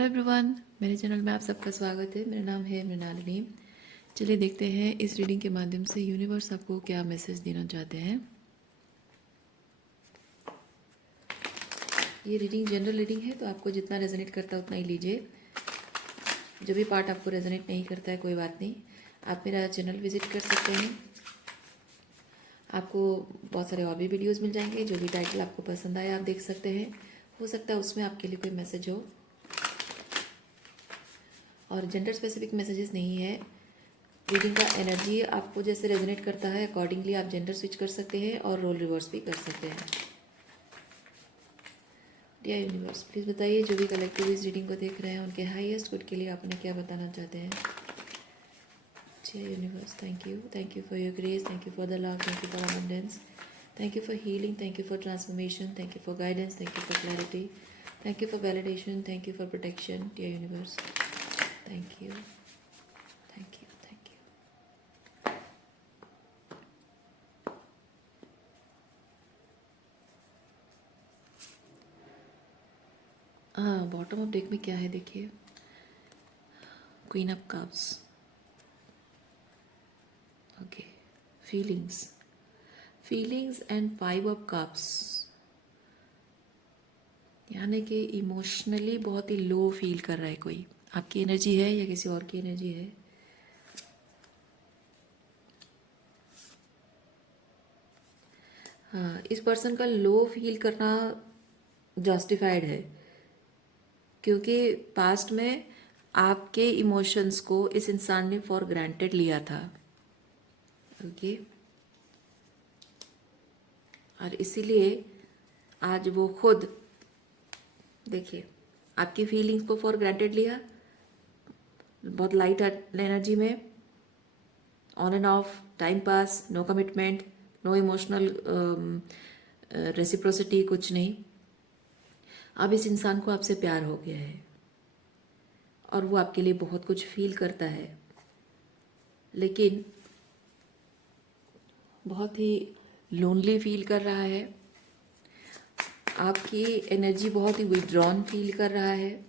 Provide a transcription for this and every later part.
Hello everyone, मेरे channel में आप सबका स्वागत है। मेरा नाम है मृणालिनी। चलिए देखते हैं इस रीडिंग के माध्यम से यूनिवर्स आपको क्या मैसेज देना चाहते हैं। ये रीडिंग जनरल रीडिंग है, तो आपको जितना रेजोनेट करता है उतना ही लीजिए। जो भी पार्ट आपको रेजोनेट नहीं करता है कोई बात नहीं, आप मेरा चैनल विजिट कर सकते हैं। आपको बहुत सारे और भी वीडियोज़ मिल जाएंगे। जो भी टाइटल आपको पसंद आए आप देख सकते हैं। हो सकता है उसमें आपके लिए कोई मैसेज हो, और जेंडर स्पेसिफिक मैसेजेस नहीं है। रीडिंग का एनर्जी आपको जैसे रेजोनेट करता है अकॉर्डिंगली आप जेंडर स्विच कर सकते हैं और रोल रिवर्स भी कर सकते हैं। डियर यूनिवर्स, प्लीज़ बताइए जो भी कलेक्टिव इस रीडिंग को देख रहे हैं उनके हाईएस्ट गुड के लिए आप उन्हें क्या बताना चाहते हैं। Dear universe, thank you for your grace, thank you for the love, thank you for abundance, thank you for healing, thank you for transformation, thank you for guidance, thank you for clarity, thank you for validation, thank you for protection. Dear universe, thank you, thank you, thank you. हाँ, bottom of deck में क्या है देखिए। Queen of cups, okay, feelings and five of cups, यानी कि emotionally बहुत ही low feel कर रहा है कोई। आपकी एनर्जी है या किसी और की एनर्जी है। हाँ, इस पर्सन का लो फील करना जस्टिफाइड है, क्योंकि पास्ट में आपके इमोशंस को इस इंसान ने फॉर ग्रांटेड लिया था। ओके, और इसीलिए आज वो खुद देखिए आपकी फीलिंग्स को फॉर ग्रांटेड लिया, बहुत लाइट एनर्जी में, on and off, time pass, no commitment, no emotional reciprocity, कुछ नहीं। अब इस इंसान को आपसे प्यार हो गया है और वो आपके लिए बहुत कुछ फील करता है, लेकिन बहुत ही लोनली फील कर रहा है। आपकी एनर्जी बहुत ही विड्रॉन फील कर रहा है।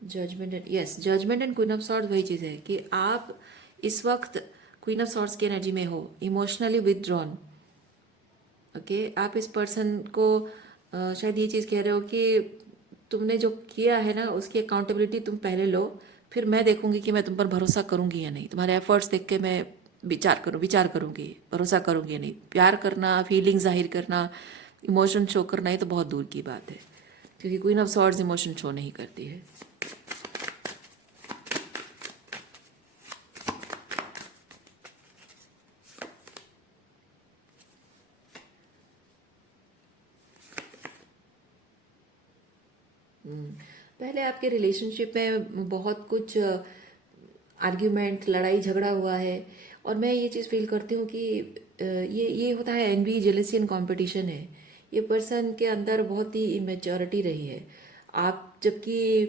Judgment and judgment and queen of swords वही चीज़ है कि आप इस वक्त क्वीन ऑफ सॉर्ड्स की एनर्जी में हो, इमोशनली विदड्रॉन। ओके, आप इस पर्सन को शायद ये चीज़ कह रहे हो कि तुमने जो किया है ना उसकी अकाउंटेबिलिटी तुम पहले लो, फिर मैं देखूंगी कि मैं तुम पर भरोसा करूंगी या नहीं। तुम्हारे एफर्ट्स देख के मैं विचार करूंगी, भरोसा करूंगी या नहीं। प्यार करना, फीलिंग जाहिर करना, इमोशन शो करना, ये तो बहुत दूर की बात है, क्योंकि queen of swords emotion show नहीं करती है। पहले आपके रिलेशनशिप में बहुत कुछ आर्ग्यूमेंट, लड़ाई झगड़ा हुआ है, और मैं ये चीज़ फील करती हूँ कि ये होता है एनवी, जेलसी एंड कंपटीशन है। ये पर्सन के अंदर बहुत ही इमेच्योरिटी रही है। आप जबकि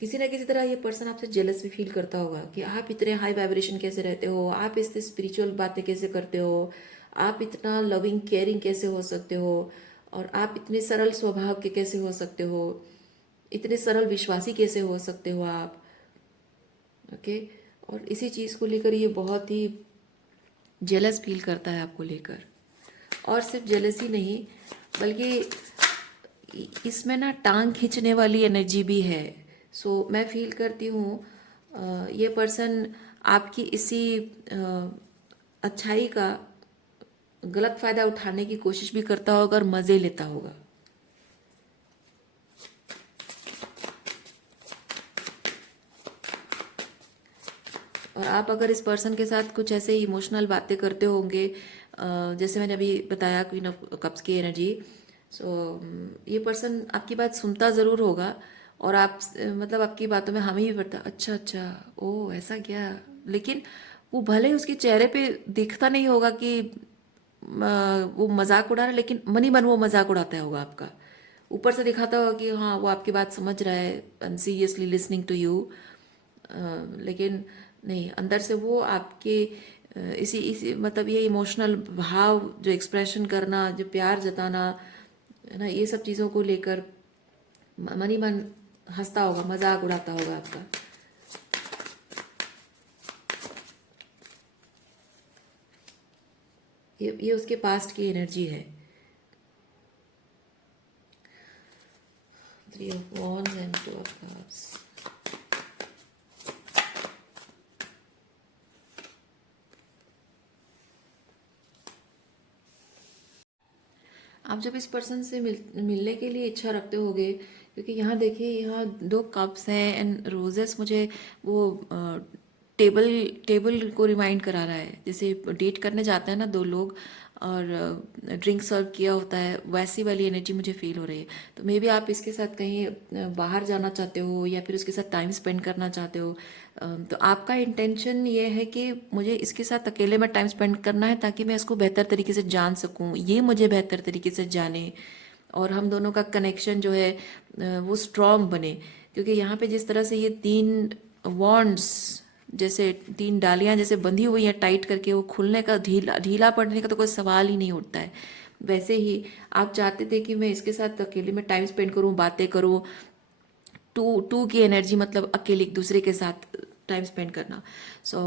किसी ना किसी तरह ये पर्सन आपसे जेलस भी फील करता होगा कि आप इतने हाई वाइब्रेशन कैसे रहते हो, आप इतने स्पिरिचुअल बातें कैसे करते हो, आप इतना लविंग केयरिंग कैसे हो सकते हो, और आप इतने सरल स्वभाव के कैसे हो सकते हो, इतने सरल विश्वासी कैसे हो सकते हो आप। ओके, और इसी चीज़ को लेकर ये बहुत ही जेलस फील करता है आपको लेकर। और सिर्फ जेलसी नहीं, बल्कि इसमें ना टांग खींचने वाली एनर्जी भी है। सो मैं फील करती हूँ ये पर्सन आपकी इसी अच्छाई का गलत फ़ायदा उठाने की कोशिश भी करता होगा और मज़े लेता होगा। और आप अगर इस पर्सन के साथ कुछ ऐसे इमोशनल बातें करते होंगे, जैसे मैंने अभी बताया क्वीन ऑफ कप्स की एनर्जी, सो ये पर्सन आपकी बात सुनता ज़रूर होगा, और आप मतलब आपकी बातों में हामी भी पड़ता, अच्छा अच्छा, ओ ऐसा क्या। लेकिन वो भले ही उसके चेहरे पे दिखता नहीं होगा कि वो मजाक उड़ा रहा है, लेकिन मनी मन वो मजाक उड़ाता होगा आपका। ऊपर से दिखाता होगा कि हाँ वो आपकी बात समझ रहा है and seriously listening to you, लेकिन नहीं, अंदर से वो आपके इसी इसी मतलब ये इमोशनल भाव जो एक्सप्रेशन करना, जो प्यार जताना है ना, ये सब चीज़ों को लेकर मन ही मन हंसता होगा, मजाक उड़ाता होगा आपका। ये उसके पास्ट की एनर्जी है। 3 of Wands and 2 of Cups। आप जब इस पर्सन से मिलने के लिए इच्छा रखते होगे, क्योंकि यहाँ देखिए, यहाँ 2 कप्स हैं एंड रोजेस, मुझे वो टेबल टेबल को रिमाइंड करा रहा है। जैसे डेट करने जाते हैं ना 2 लोग और ड्रिंक सर्व किया होता है, वैसी वाली एनर्जी मुझे फील हो रही है। तो मे बी आप इसके साथ कहीं बाहर जाना चाहते हो या फिर उसके साथ टाइम स्पेंड करना चाहते हो। तो आपका इंटेंशन ये है कि मुझे इसके साथ अकेले में टाइम स्पेंड करना है ताकि मैं इसको बेहतर तरीके से जान सकूं, ये मुझे बेहतर तरीके से जाने और हम दोनों का कनेक्शन जो है वो स्ट्रॉन्ग बने। क्योंकि यहाँ पे जिस तरह से ये 3 वॉन्ड्स जैसे 3 डालियां जैसे बंधी हुई हैं टाइट करके, वो खुलने का ढीला ढीला पड़ने का तो कोई सवाल ही नहीं उठता है। वैसे ही आप चाहते थे कि मैं इसके साथ अकेले में टाइम स्पेंड करूं, बातें करूं, टू टू की एनर्जी, मतलब अकेले एक दूसरे के साथ टाइम स्पेंड करना। सो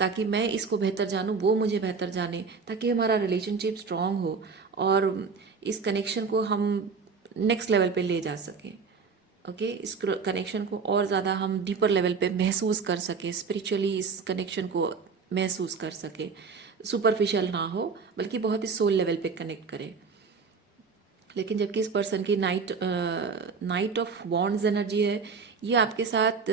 ताकि मैं इसको बेहतर जानूं, वो मुझे बेहतर जाने, ताकि हमारा रिलेशनशिप स्ट्रांग हो और इस कनेक्शन को हम नेक्स्ट लेवल पे ले जा सकें। ओके, इस कनेक्शन को और ज़्यादा हम डीपर लेवल पे महसूस कर सके, स्पिरिचुअली इस कनेक्शन को महसूस कर सके, सुपरफिशियल ना हो बल्कि बहुत ही सोल लेवल पे कनेक्ट करे। लेकिन जबकि इस पर्सन की नाइट ऑफ वॉन्ड्स एनर्जी है, ये आपके साथ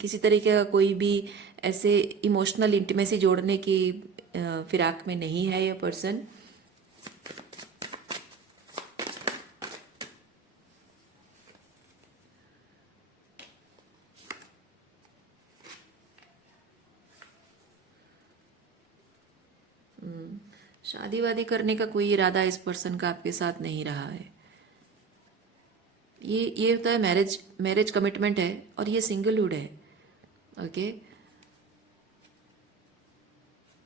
किसी तरीके का कोई भी ऐसे इमोशनल इंटीमेसी जोड़ने की फिराक में नहीं है ये पर्सन। शादी वादी करने का कोई इरादा इस पर्सन का आपके साथ नहीं रहा है। ये होता है मैरिज कमिटमेंट है और ये सिंगलहुड है। ओके,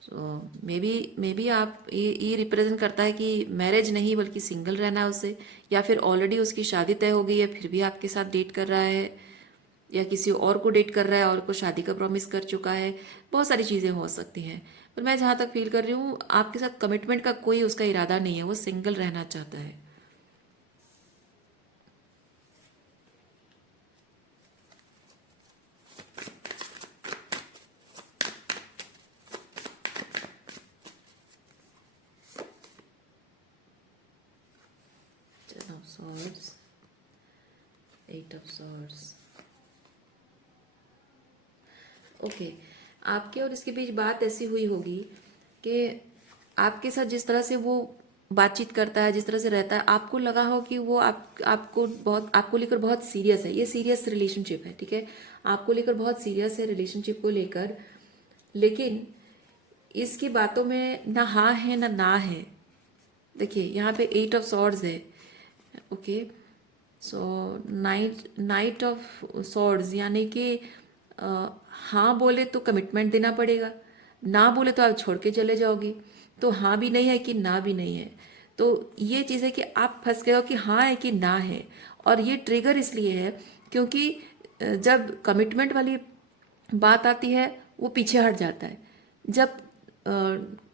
सो मे बी आप ये रिप्रेजेंट करता है कि मैरिज नहीं बल्कि सिंगल रहना है उसे, या फिर ऑलरेडी उसकी शादी तय हो गई है फिर भी आपके साथ डेट कर रहा है, या किसी और को डेट कर रहा है और को शादी का प्रॉमिस कर चुका है। बहुत सारी चीज़ें हो सकती हैं, पर मैं जहाँ तक फील कर रही हूँ आपके साथ कमिटमेंट का कोई उसका इरादा नहीं है, वो सिंगल रहना चाहता है। Ten of Swords, 8 of Swords। Okay, आपके और इसके बीच बात ऐसी हुई होगी कि आपके साथ जिस तरह से वो बातचीत करता है, जिस तरह से रहता है, आपको लगा हो कि वो आपको लेकर बहुत सीरियस है। ये सीरियस रिलेशनशिप है, ठीक है, आपको लेकर बहुत सीरियस है रिलेशनशिप को लेकर। लेकिन इसकी बातों में ना हाँ है ना है। देखिए यहाँ पे 8 ऑफ सॉर्ड्स है। Okay, so night of swords यानी कि हाँ बोले तो कमिटमेंट देना पड़ेगा, ना बोले तो आप छोड़ के चले जाओगे। तो हाँ भी नहीं है कि ना भी नहीं है। तो ये चीज़ है कि आप फंस गए हो कि हाँ है कि ना है। और ये ट्रिगर इसलिए है क्योंकि जब कमिटमेंट वाली बात आती है वो पीछे हट जाता है। जब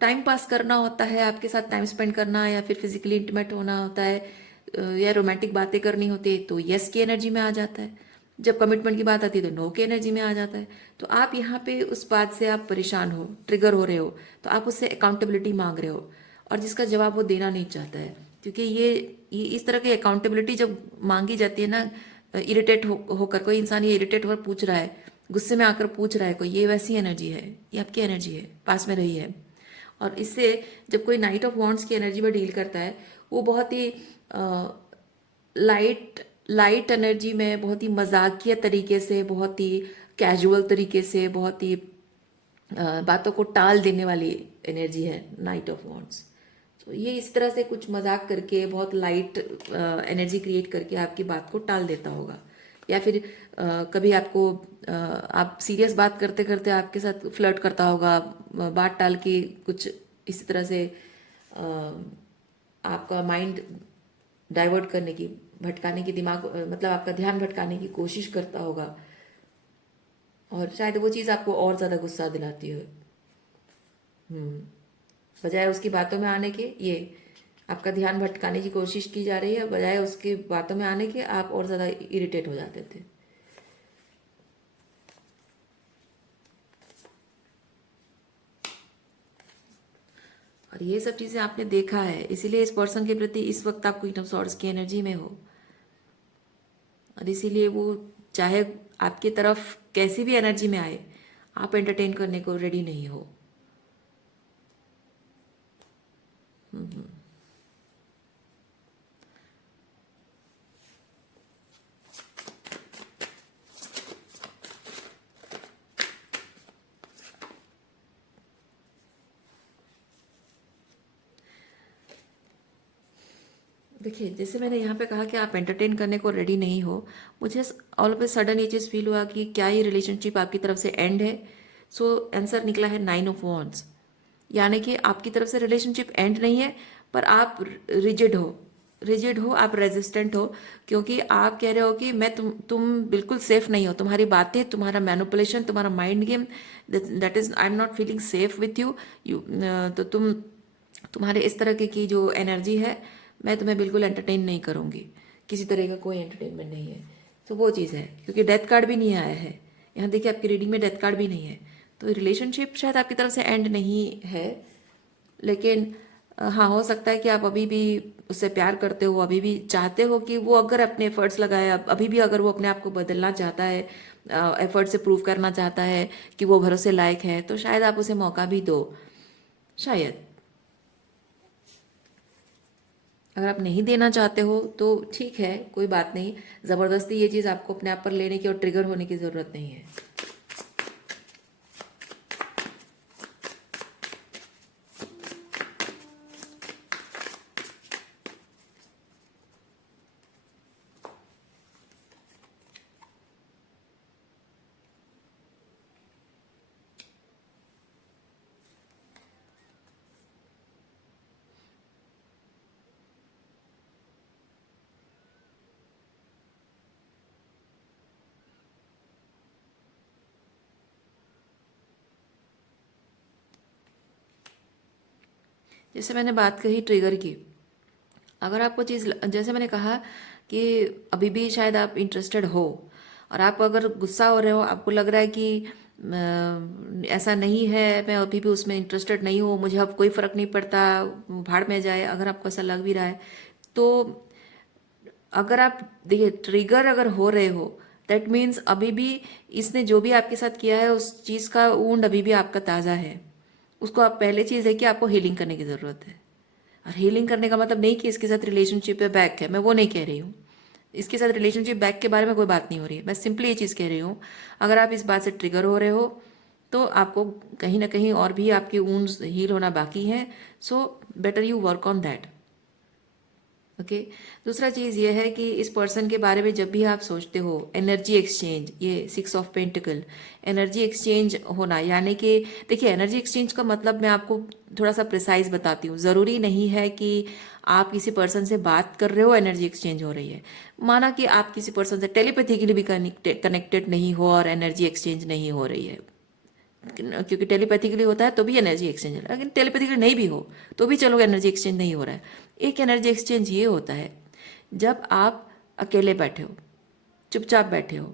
टाइम पास करना होता है, आपके साथ टाइम स्पेंड करना या फिर फिजिकली इंटीमेट होना होता है या रोमांटिक बातें करनी होती है तो यस की एनर्जी में आ जाता है। जब कमिटमेंट की बात आती है तो नो की एनर्जी में आ जाता है। तो आप यहाँ पे उस बात से आप परेशान हो, ट्रिगर हो रहे हो, तो आप उससे अकाउंटेबिलिटी मांग रहे हो और जिसका जवाब वो देना नहीं चाहता है। क्योंकि ये इस तरह की अकाउंटेबिलिटी जब मांगी जाती है ना, होकर कोई इंसान ये इरिटेट होकर पूछ रहा है, गुस्से में आकर पूछ रहा है कोई, ये वैसी एनर्जी है, ये आपकी एनर्जी है, पास में रही है। और इससे जब कोई नाइट ऑफ वॉन्ड्स की एनर्जी में डील करता है, वो बहुत ही लाइट एनर्जी में, बहुत ही मजाकिया तरीके से, बहुत ही कैजुअल तरीके से, बहुत ही बातों को टाल देने वाली एनर्जी है नाइट ऑफ वॉन्ड्स। तो ये इस तरह से कुछ मजाक करके बहुत लाइट एनर्जी क्रिएट करके आपकी बात को टाल देता होगा। या फिर कभी आपको आप सीरियस बात करते करते आपके साथ फ्लर्ट करता होगा, बात टाल के कुछ इसी तरह से अ, आपका माइंड डाइवर्ट करने की, भटकाने की, दिमाग मतलब आपका ध्यान भटकाने की कोशिश करता होगा, और शायद वो चीज़ आपको और ज़्यादा गुस्सा दिलाती है। बजाय उसकी बातों में आने के, ये आपका ध्यान भटकाने की कोशिश की जा रही है, बजाय उसकी बातों में आने के आप और ज़्यादा इरिटेट हो जाते थे। और ये सब चीज़ें आपने देखा है, इसीलिए इस पर्सन के प्रति इस वक्त आप क्वीन ऑफ सॉर्ड्स की एनर्जी में हो, और इसीलिए वो चाहे आपकी तरफ कैसी भी एनर्जी में आए, आप एंटरटेन करने को रेडी नहीं हो। देखिए, जैसे मैंने यहाँ पे कहा कि आप एंटरटेन करने को रेडी नहीं हो, मुझे ऑल ऑफ ए सडन ये चीज़ फील हुआ कि क्या ये रिलेशनशिप आपकी तरफ से एंड है। सो आंसर निकला है 9 ऑफ वॉन्ड्स, यानी कि आपकी तरफ से रिलेशनशिप एंड नहीं है, पर आप रिजिड हो, आप रेजिस्टेंट हो, क्योंकि आप कह रहे हो कि मैं तुम बिल्कुल सेफ नहीं हो, तुम्हारी बातें, तुम्हारा मैनिपुलेशन, तुम्हारा mind game, that is I am not feeling safe with you. तो तुम्हारे इस तरह की जो एनर्जी है, मैं तुम्हें बिल्कुल एंटरटेन नहीं करूँगी, किसी तरह का कोई एंटरटेनमेंट नहीं है। तो वो चीज़ है, क्योंकि डेथ कार्ड भी नहीं आया है यहाँ, देखिए आपकी रीडिंग में डेथ कार्ड भी नहीं है, तो रिलेशनशिप शायद आपकी तरफ से एंड नहीं है। लेकिन हाँ, हो सकता है कि आप अभी भी उससे प्यार करते हो, अभी भी चाहते हो कि वो अगर अपने एफर्ट्स लगाए, अभी भी अगर वो अपने आप को बदलना चाहता है, एफर्ट से प्रूव करना चाहता है कि वो भरोसे लायक है, तो शायद आप उसे मौका भी दो। शायद अगर आप नहीं देना चाहते हो तो ठीक है, कोई बात नहीं, ज़बरदस्ती ये चीज़ आपको अपने आप पर लेने की और ट्रिगर होने की ज़रूरत नहीं है। जैसे मैंने बात कही ट्रिगर की, अगर आपको चीज़, जैसे मैंने कहा कि अभी भी शायद आप इंटरेस्टेड हो, और आप अगर गुस्सा हो रहे हो, आपको लग रहा है कि ऐसा नहीं है, मैं अभी भी उसमें इंटरेस्टेड नहीं हूँ, मुझे अब कोई फ़र्क नहीं पड़ता, भाड़ में जाए, अगर आपको ऐसा लग भी रहा है, तो अगर आप देखिए ट्रिगर अगर हो रहे हो, दैट मीन्स अभी भी इसने जो भी आपके साथ किया है उस चीज़ का वुंड अभी भी आपका ताज़ा है। उसको आप, पहले चीज़ है कि आपको हीलिंग करने की ज़रूरत है। और हीलिंग करने का मतलब नहीं कि इसके साथ रिलेशनशिप है बैक है, मैं वो नहीं कह रही हूँ। इसके साथ रिलेशनशिप बैक के बारे में कोई बात नहीं हो रही है, मैं सिंपली ये चीज़ कह रही हूँ, अगर आप इस बात से ट्रिगर हो रहे हो तो आपको कहीं ना कहीं और भी आपकी वुंड्स हील होना बाकी हैं। So better you work on that. Okay. दूसरा चीज़ ये है कि इस पर्सन के बारे में जब भी आप सोचते हो, एनर्जी एक्सचेंज, ये 6 ऑफ पेंटिकल, एनर्जी एक्सचेंज होना, यानी कि देखिए एनर्जी एक्सचेंज का मतलब मैं आपको थोड़ा सा प्रिसाइज बताती हूँ। ज़रूरी नहीं है कि आप किसी पर्सन से बात कर रहे हो एनर्जी एक्सचेंज हो रही है। माना कि आप किसी पर्सन से टेलीपैथिकली भी कनेक्टेड नहीं हो और एनर्जी एक्सचेंज नहीं हो रही है, क्योंकि टेलीपैथिकली होता है तो भी एनर्जी एक्सचेंज है, लेकिन टेलीपैथिकली नहीं भी हो तो भी चलो एनर्जी एक्सचेंज नहीं हो रहा है। एक एनर्जी एक्सचेंज ये होता है जब आप अकेले बैठे हो, चुपचाप बैठे हो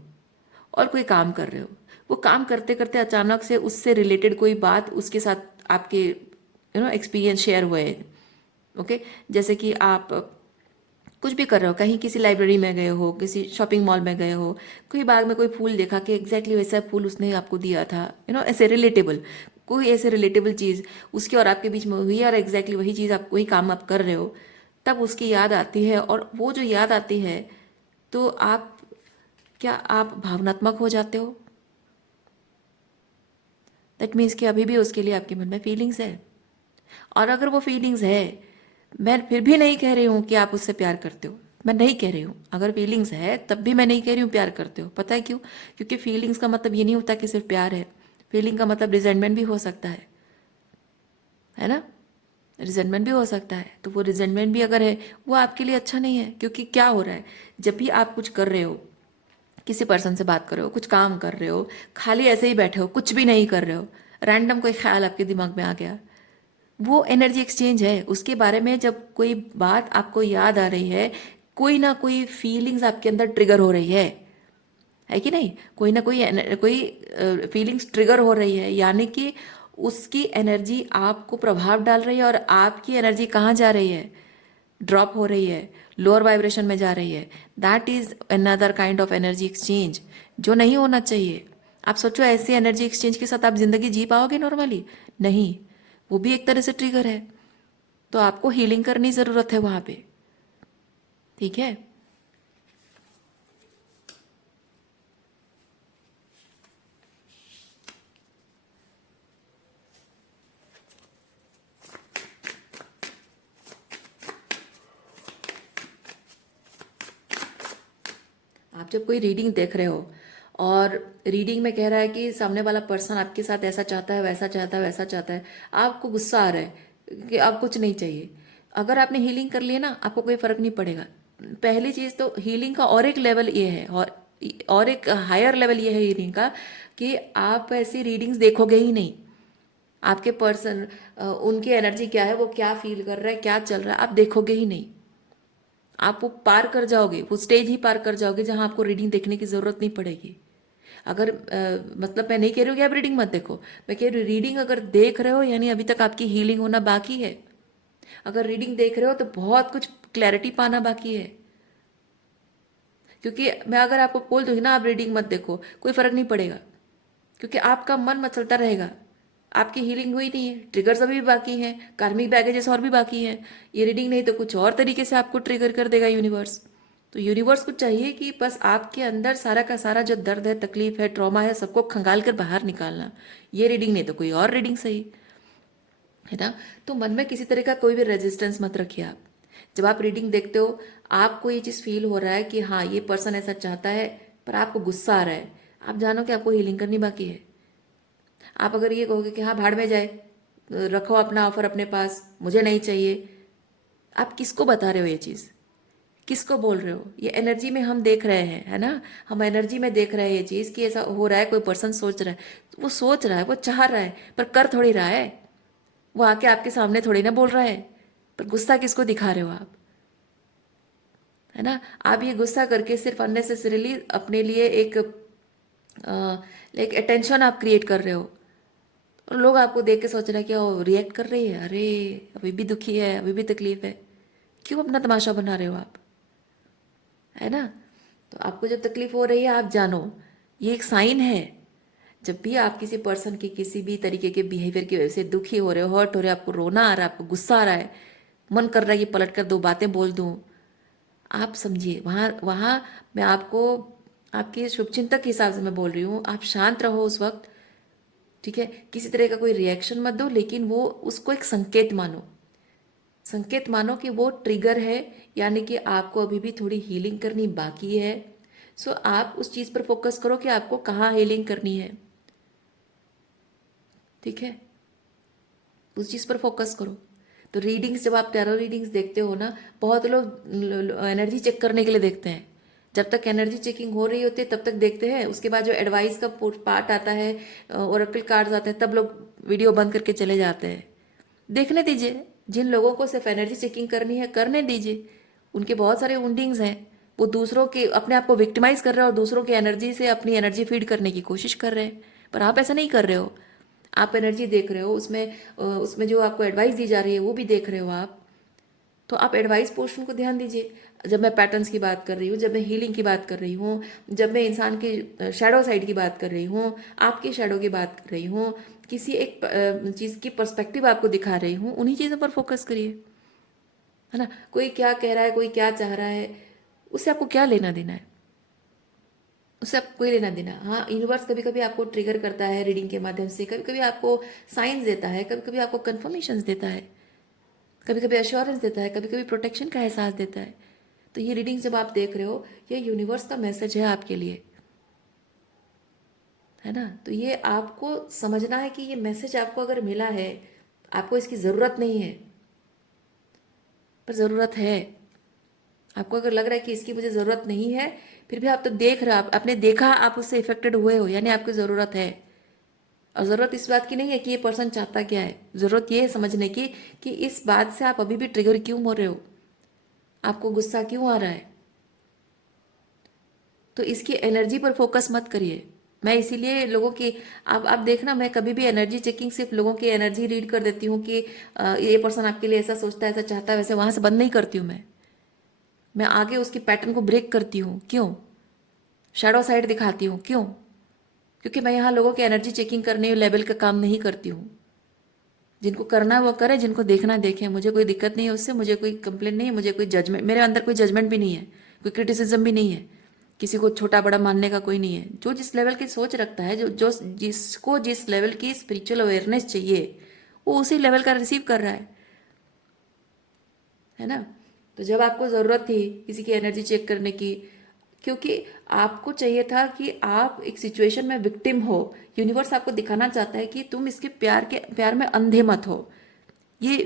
और कोई काम कर रहे हो, वो काम करते करते अचानक से उससे रिलेटेड कोई बात उसके साथ आपके एक्सपीरियंस शेयर हुए। ओके। जैसे कि आप कुछ भी कर रहे हो, कहीं किसी लाइब्रेरी में गए हो, किसी शॉपिंग मॉल में गए हो, कोई बाग में कोई फूल देखा कि एग्जैक्टली वैसा फूल उसने आपको दिया था, ऐसे रिलेटेबल, कोई ऐसे रिलेटेबल चीज़ उसकी और आपके बीच में हुई और एग्जैक्टली वही चीज़ आप, वही काम आप कर रहे हो, तब उसकी याद आती है। और वो जो याद आती है तो आप, क्या आप भावनात्मक हो जाते हो? दैट मीन्स कि अभी भी उसके लिए आपके मन में फीलिंग्स है। और अगर वो फीलिंग्स है, मैं फिर भी नहीं कह रही हूँ कि आप उससे प्यार करते हो, मैं नहीं कह रही हूँ, अगर फीलिंग्स है तब भी मैं नहीं कह रही हूँ प्यार करते हो। पता है क्यों? क्योंकि फीलिंग्स का मतलब ये नहीं होता कि सिर्फ प्यार है। फीलिंग का मतलब रिजेंटमेंट भी हो सकता है ना? रिजेंटमेंट भी हो सकता है। तो वो रिजेंटमेंट भी अगर है, वो आपके लिए अच्छा नहीं है। क्योंकि क्या हो रहा है, जब भी आप कुछ कर रहे हो, किसी पर्सन से बात कर रहे हो, कुछ काम कर रहे हो, खाली ऐसे ही बैठे हो, कुछ भी नहीं कर रहे हो, रैंडम कोई ख्याल आपके दिमाग में आ गया, वो एनर्जी एक्सचेंज है। उसके बारे में जब कोई बात आपको याद आ रही है, कोई ना कोई फीलिंग्स आपके अंदर ट्रिगर हो रही है कि नहीं? कोई ना कोई फीलिंग्स ट्रिगर हो रही है, यानी कि उसकी एनर्जी आपको प्रभाव डाल रही है, और आपकी एनर्जी कहाँ जा रही है? ड्रॉप हो रही है, लोअर वाइब्रेशन में जा रही है। That is another kind of energy exchange, जो नहीं होना चाहिए। आप सोचो, ऐसी एनर्जी एक्सचेंज के साथ आप जिंदगी जी पाओगे नॉर्मली? नहीं। वो भी एक तरह से ट्रिगर है। तो आपको हीलिंग करनी ज़रूरत है वहाँ पे। ठीक है? आप जब कोई रीडिंग देख रहे हो और रीडिंग में कह रहा है कि सामने वाला पर्सन आपके साथ ऐसा चाहता है, वैसा चाहता है, वैसा चाहता है, आपको गुस्सा आ रहा है कि अब कुछ नहीं चाहिए, अगर आपने हीलिंग कर लिया ना, आपको कोई फर्क नहीं पड़ेगा। पहली चीज तो हीलिंग का और एक लेवल ये है, और एक हायर लेवल ये है हीलिंग का, कि आप ऐसी रीडिंग्स देखोगे ही नहीं। आपके पर्सन, उनकी एनर्जी क्या है, वो क्या फील कर रहा है, क्या चल रहा है, आप देखोगे ही नहीं। आप वो पार कर जाओगे, वो स्टेज ही पार कर जाओगे जहां आपको रीडिंग देखने की जरूरत नहीं पड़ेगी। अगर मतलब मैं नहीं कह रही हूँ कि आप रीडिंग मत देखो, मैं कह रही हूँ रीडिंग अगर देख रहे हो यानी अभी तक आपकी हीलिंग होना बाकी है। अगर रीडिंग देख रहे हो तो बहुत कुछ क्लैरिटी पाना बाकी है। क्योंकि मैं अगर आपको बोल दूंगी ना आप रीडिंग मत देखो, कोई फर्क नहीं पड़ेगा, क्योंकि आपका मन मचलता रहेगा। आपकी हीलिंग हुई नहीं है, ट्रिगर्स अभी भी बाकी हैं, कार्मिक बैगेजेस और भी बाकी हैं। ये रीडिंग नहीं तो कुछ और तरीके से आपको ट्रिगर कर देगा यूनिवर्स। तो यूनिवर्स को चाहिए कि बस आपके अंदर सारा का सारा जो दर्द है, तकलीफ है, ट्रॉमा है, सबको खंगाल कर बाहर निकालना। ये रीडिंग नहीं तो कोई और रीडिंग सही है ना? तो मन में किसी तरह का कोई भी रेजिस्टेंस मत रखिए आप। जब आप रीडिंग देखते हो, आपको ये चीज़ फील हो रहा है कि हाँ ये पर्सन ऐसा चाहता है, पर आपको गुस्सा आ रहा है, आप जानो कि आपको हीलिंग करनी बाकी है। आप अगर ये कहोगे कि हाँ भाड़ में जाए, रखो अपना ऑफर अपने पास, मुझे नहीं चाहिए, आप किसको बता रहे हो ये चीज़? किसको बोल रहे हो? ये एनर्जी में हम देख रहे हैं, है ना? हम एनर्जी में देख रहे हैं ये चीज़ कि ऐसा हो रहा है, कोई पर्सन सोच रहा है, तो वो सोच रहा है, वो चाह रहा है, पर कर थोड़ी रहा है। वो आके आपके सामने थोड़ी ना बोल रहा है। पर गुस्सा किसको दिखा रहे हो आप? है ना? आप ये गुस्सा करके सिर्फ अननेसेसरीली अपने लिए एक लाइक अटेंशन आप क्रिएट कर रहे हो, और लोग आपको देख के सोच रहे हैं कि वो रिएक्ट कर रही है, अरे अभी भी दुखी है, अभी भी तकलीफ है। क्यों अपना तमाशा बना रहे हो आप? है ना? तो आपको जब तकलीफ हो रही है, आप जानो ये एक साइन है। जब भी आप किसी पर्सन की किसी भी तरीके के बिहेवियर की वजह से दुखी हो रहे हो, हर्ट हो रहे हो, आपको रोना आ रहा है, आपको गुस्सा आ रहा है, मन कर रहा है कि पलट कर दो बातें बोल दूं, आप समझिए वहाँ वहाँ मैं आपको आपके शुभचिंतक के हिसाब से मैं बोल रही हूँ, आप शांत रहो उस वक्त। ठीक है? किसी तरह का कोई रिएक्शन मत दो, लेकिन वो उसको एक संकेत मानो। संकेत मानो कि वो ट्रिगर है, यानी कि आपको अभी भी थोड़ी हीलिंग करनी बाकी है। सो आप उस चीज़ पर फोकस करो कि आपको कहाँ हीलिंग करनी है। ठीक है? उस चीज़ पर फोकस करो। तो रीडिंग्स, जब आप टैरो रीडिंग्स देखते हो ना, बहुत लोग एनर्जी चेक करने के लिए देखते हैं। जब तक एनर्जी चेकिंग हो रही होती है तब तक देखते हैं, उसके बाद जो एडवाइस का पार्ट आता है, ओरेकल कार्ड्स आते हैं, तब लोग वीडियो बंद करके चले जाते हैं। देखने दीजिए, जिन लोगों को सिर्फ एनर्जी चेकिंग करनी है करने दीजिए। उनके बहुत सारे वुंडिंग्स हैं, वो दूसरों के अपने आप को विक्टिमाइज कर रहे हैं और दूसरों की एनर्जी से अपनी एनर्जी फीड करने की कोशिश कर रहे हैं। पर आप ऐसा नहीं कर रहे हो। आप एनर्जी देख रहे हो, उसमें जो आपको एडवाइस दी जा रही है वो भी देख रहे हो आप। तो आप एडवाइस पोर्शन को ध्यान दीजिए। जब मैं पैटर्न्स की बात कर रही हूँ, जब मैं हीलिंग की बात कर रही हूँ, जब मैं इंसान की शैडो साइड की बात कर रही हूँ, आपकी शैडो की बात कर रही हूँ, किसी एक चीज़ की पर्सपेक्टिव आपको दिखा रही हूँ, उन्हीं चीज़ों पर फोकस करिए। है ना? कोई क्या कह रहा है, कोई क्या चाह रहा है, उससे आपको क्या लेना देना है? उससे आपको कोई लेना देना। हाँ, यूनिवर्स कभी कभी आपको ट्रिगर करता है रीडिंग के माध्यम से, कभी कभी आपको साइंस देता है, कभी कभी आपको कन्फर्मेशन देता है, कभी कभी अश्योरेंस देता है, कभी कभी प्रोटेक्शन का एहसास देता है। तो ये रीडिंग जब आप देख रहे हो, ये यूनिवर्स का मैसेज है आपके लिए, है ना। तो ये आपको समझना है कि ये मैसेज आपको अगर मिला है, आपको इसकी ज़रूरत नहीं है, पर ज़रूरत है। आपको अगर लग रहा है कि इसकी मुझे ज़रूरत नहीं है, फिर भी आप तो देख रहे हो, आपने देखा, आप उससे इफेक्टेड हुए हो, यानी आपको ज़रूरत है। और ज़रूरत इस बात की नहीं है कि ये पर्सन चाहता क्या है, ज़रूरत ये है समझने की कि इस बात से आप अभी भी ट्रिगर क्यों हो रहे हो, आपको गुस्सा क्यों आ रहा है। तो इसकी एनर्जी पर फोकस मत करिए। मैं इसीलिए लोगों की, आप देखना, मैं कभी भी एनर्जी चेकिंग सिर्फ लोगों की एनर्जी रीड कर देती हूँ कि ये पर्सन आपके लिए ऐसा सोचता है, ऐसा चाहता है, वैसे वहाँ से बंद नहीं करती हूँ मैं आगे उसकी पैटर्न को ब्रेक करती हूँ। क्यों? शैडो साइड दिखाती हूँ। क्यों? क्योंकि मैं यहाँ लोगों की एनर्जी चेकिंग करने लेवल का काम नहीं करती हूँ। जिनको करना है वो करे, जिनको देखना है देखें, मुझे कोई दिक्कत नहीं है उससे, मुझे कोई कंप्लेंट नहीं है, मुझे कोई जजमेंट, मेरे अंदर कोई जजमेंट भी नहीं है, कोई क्रिटिसिज्म भी नहीं है, किसी को छोटा बड़ा मानने का कोई नहीं है। जो जिस लेवल की सोच रखता है, जो जो जिसको जिस लेवल की स्पिरिचुअल अवेयरनेस चाहिए, वो उसी लेवल का रिसीव कर रहा है ना। तो जब आपको ज़रूरत थी किसी की एनर्जी चेक करने की, क्योंकि आपको चाहिए था कि आप एक सिचुएशन में विक्टिम हो, यूनिवर्स आपको दिखाना चाहता है कि तुम इसके प्यार में अंधे मत हो, ये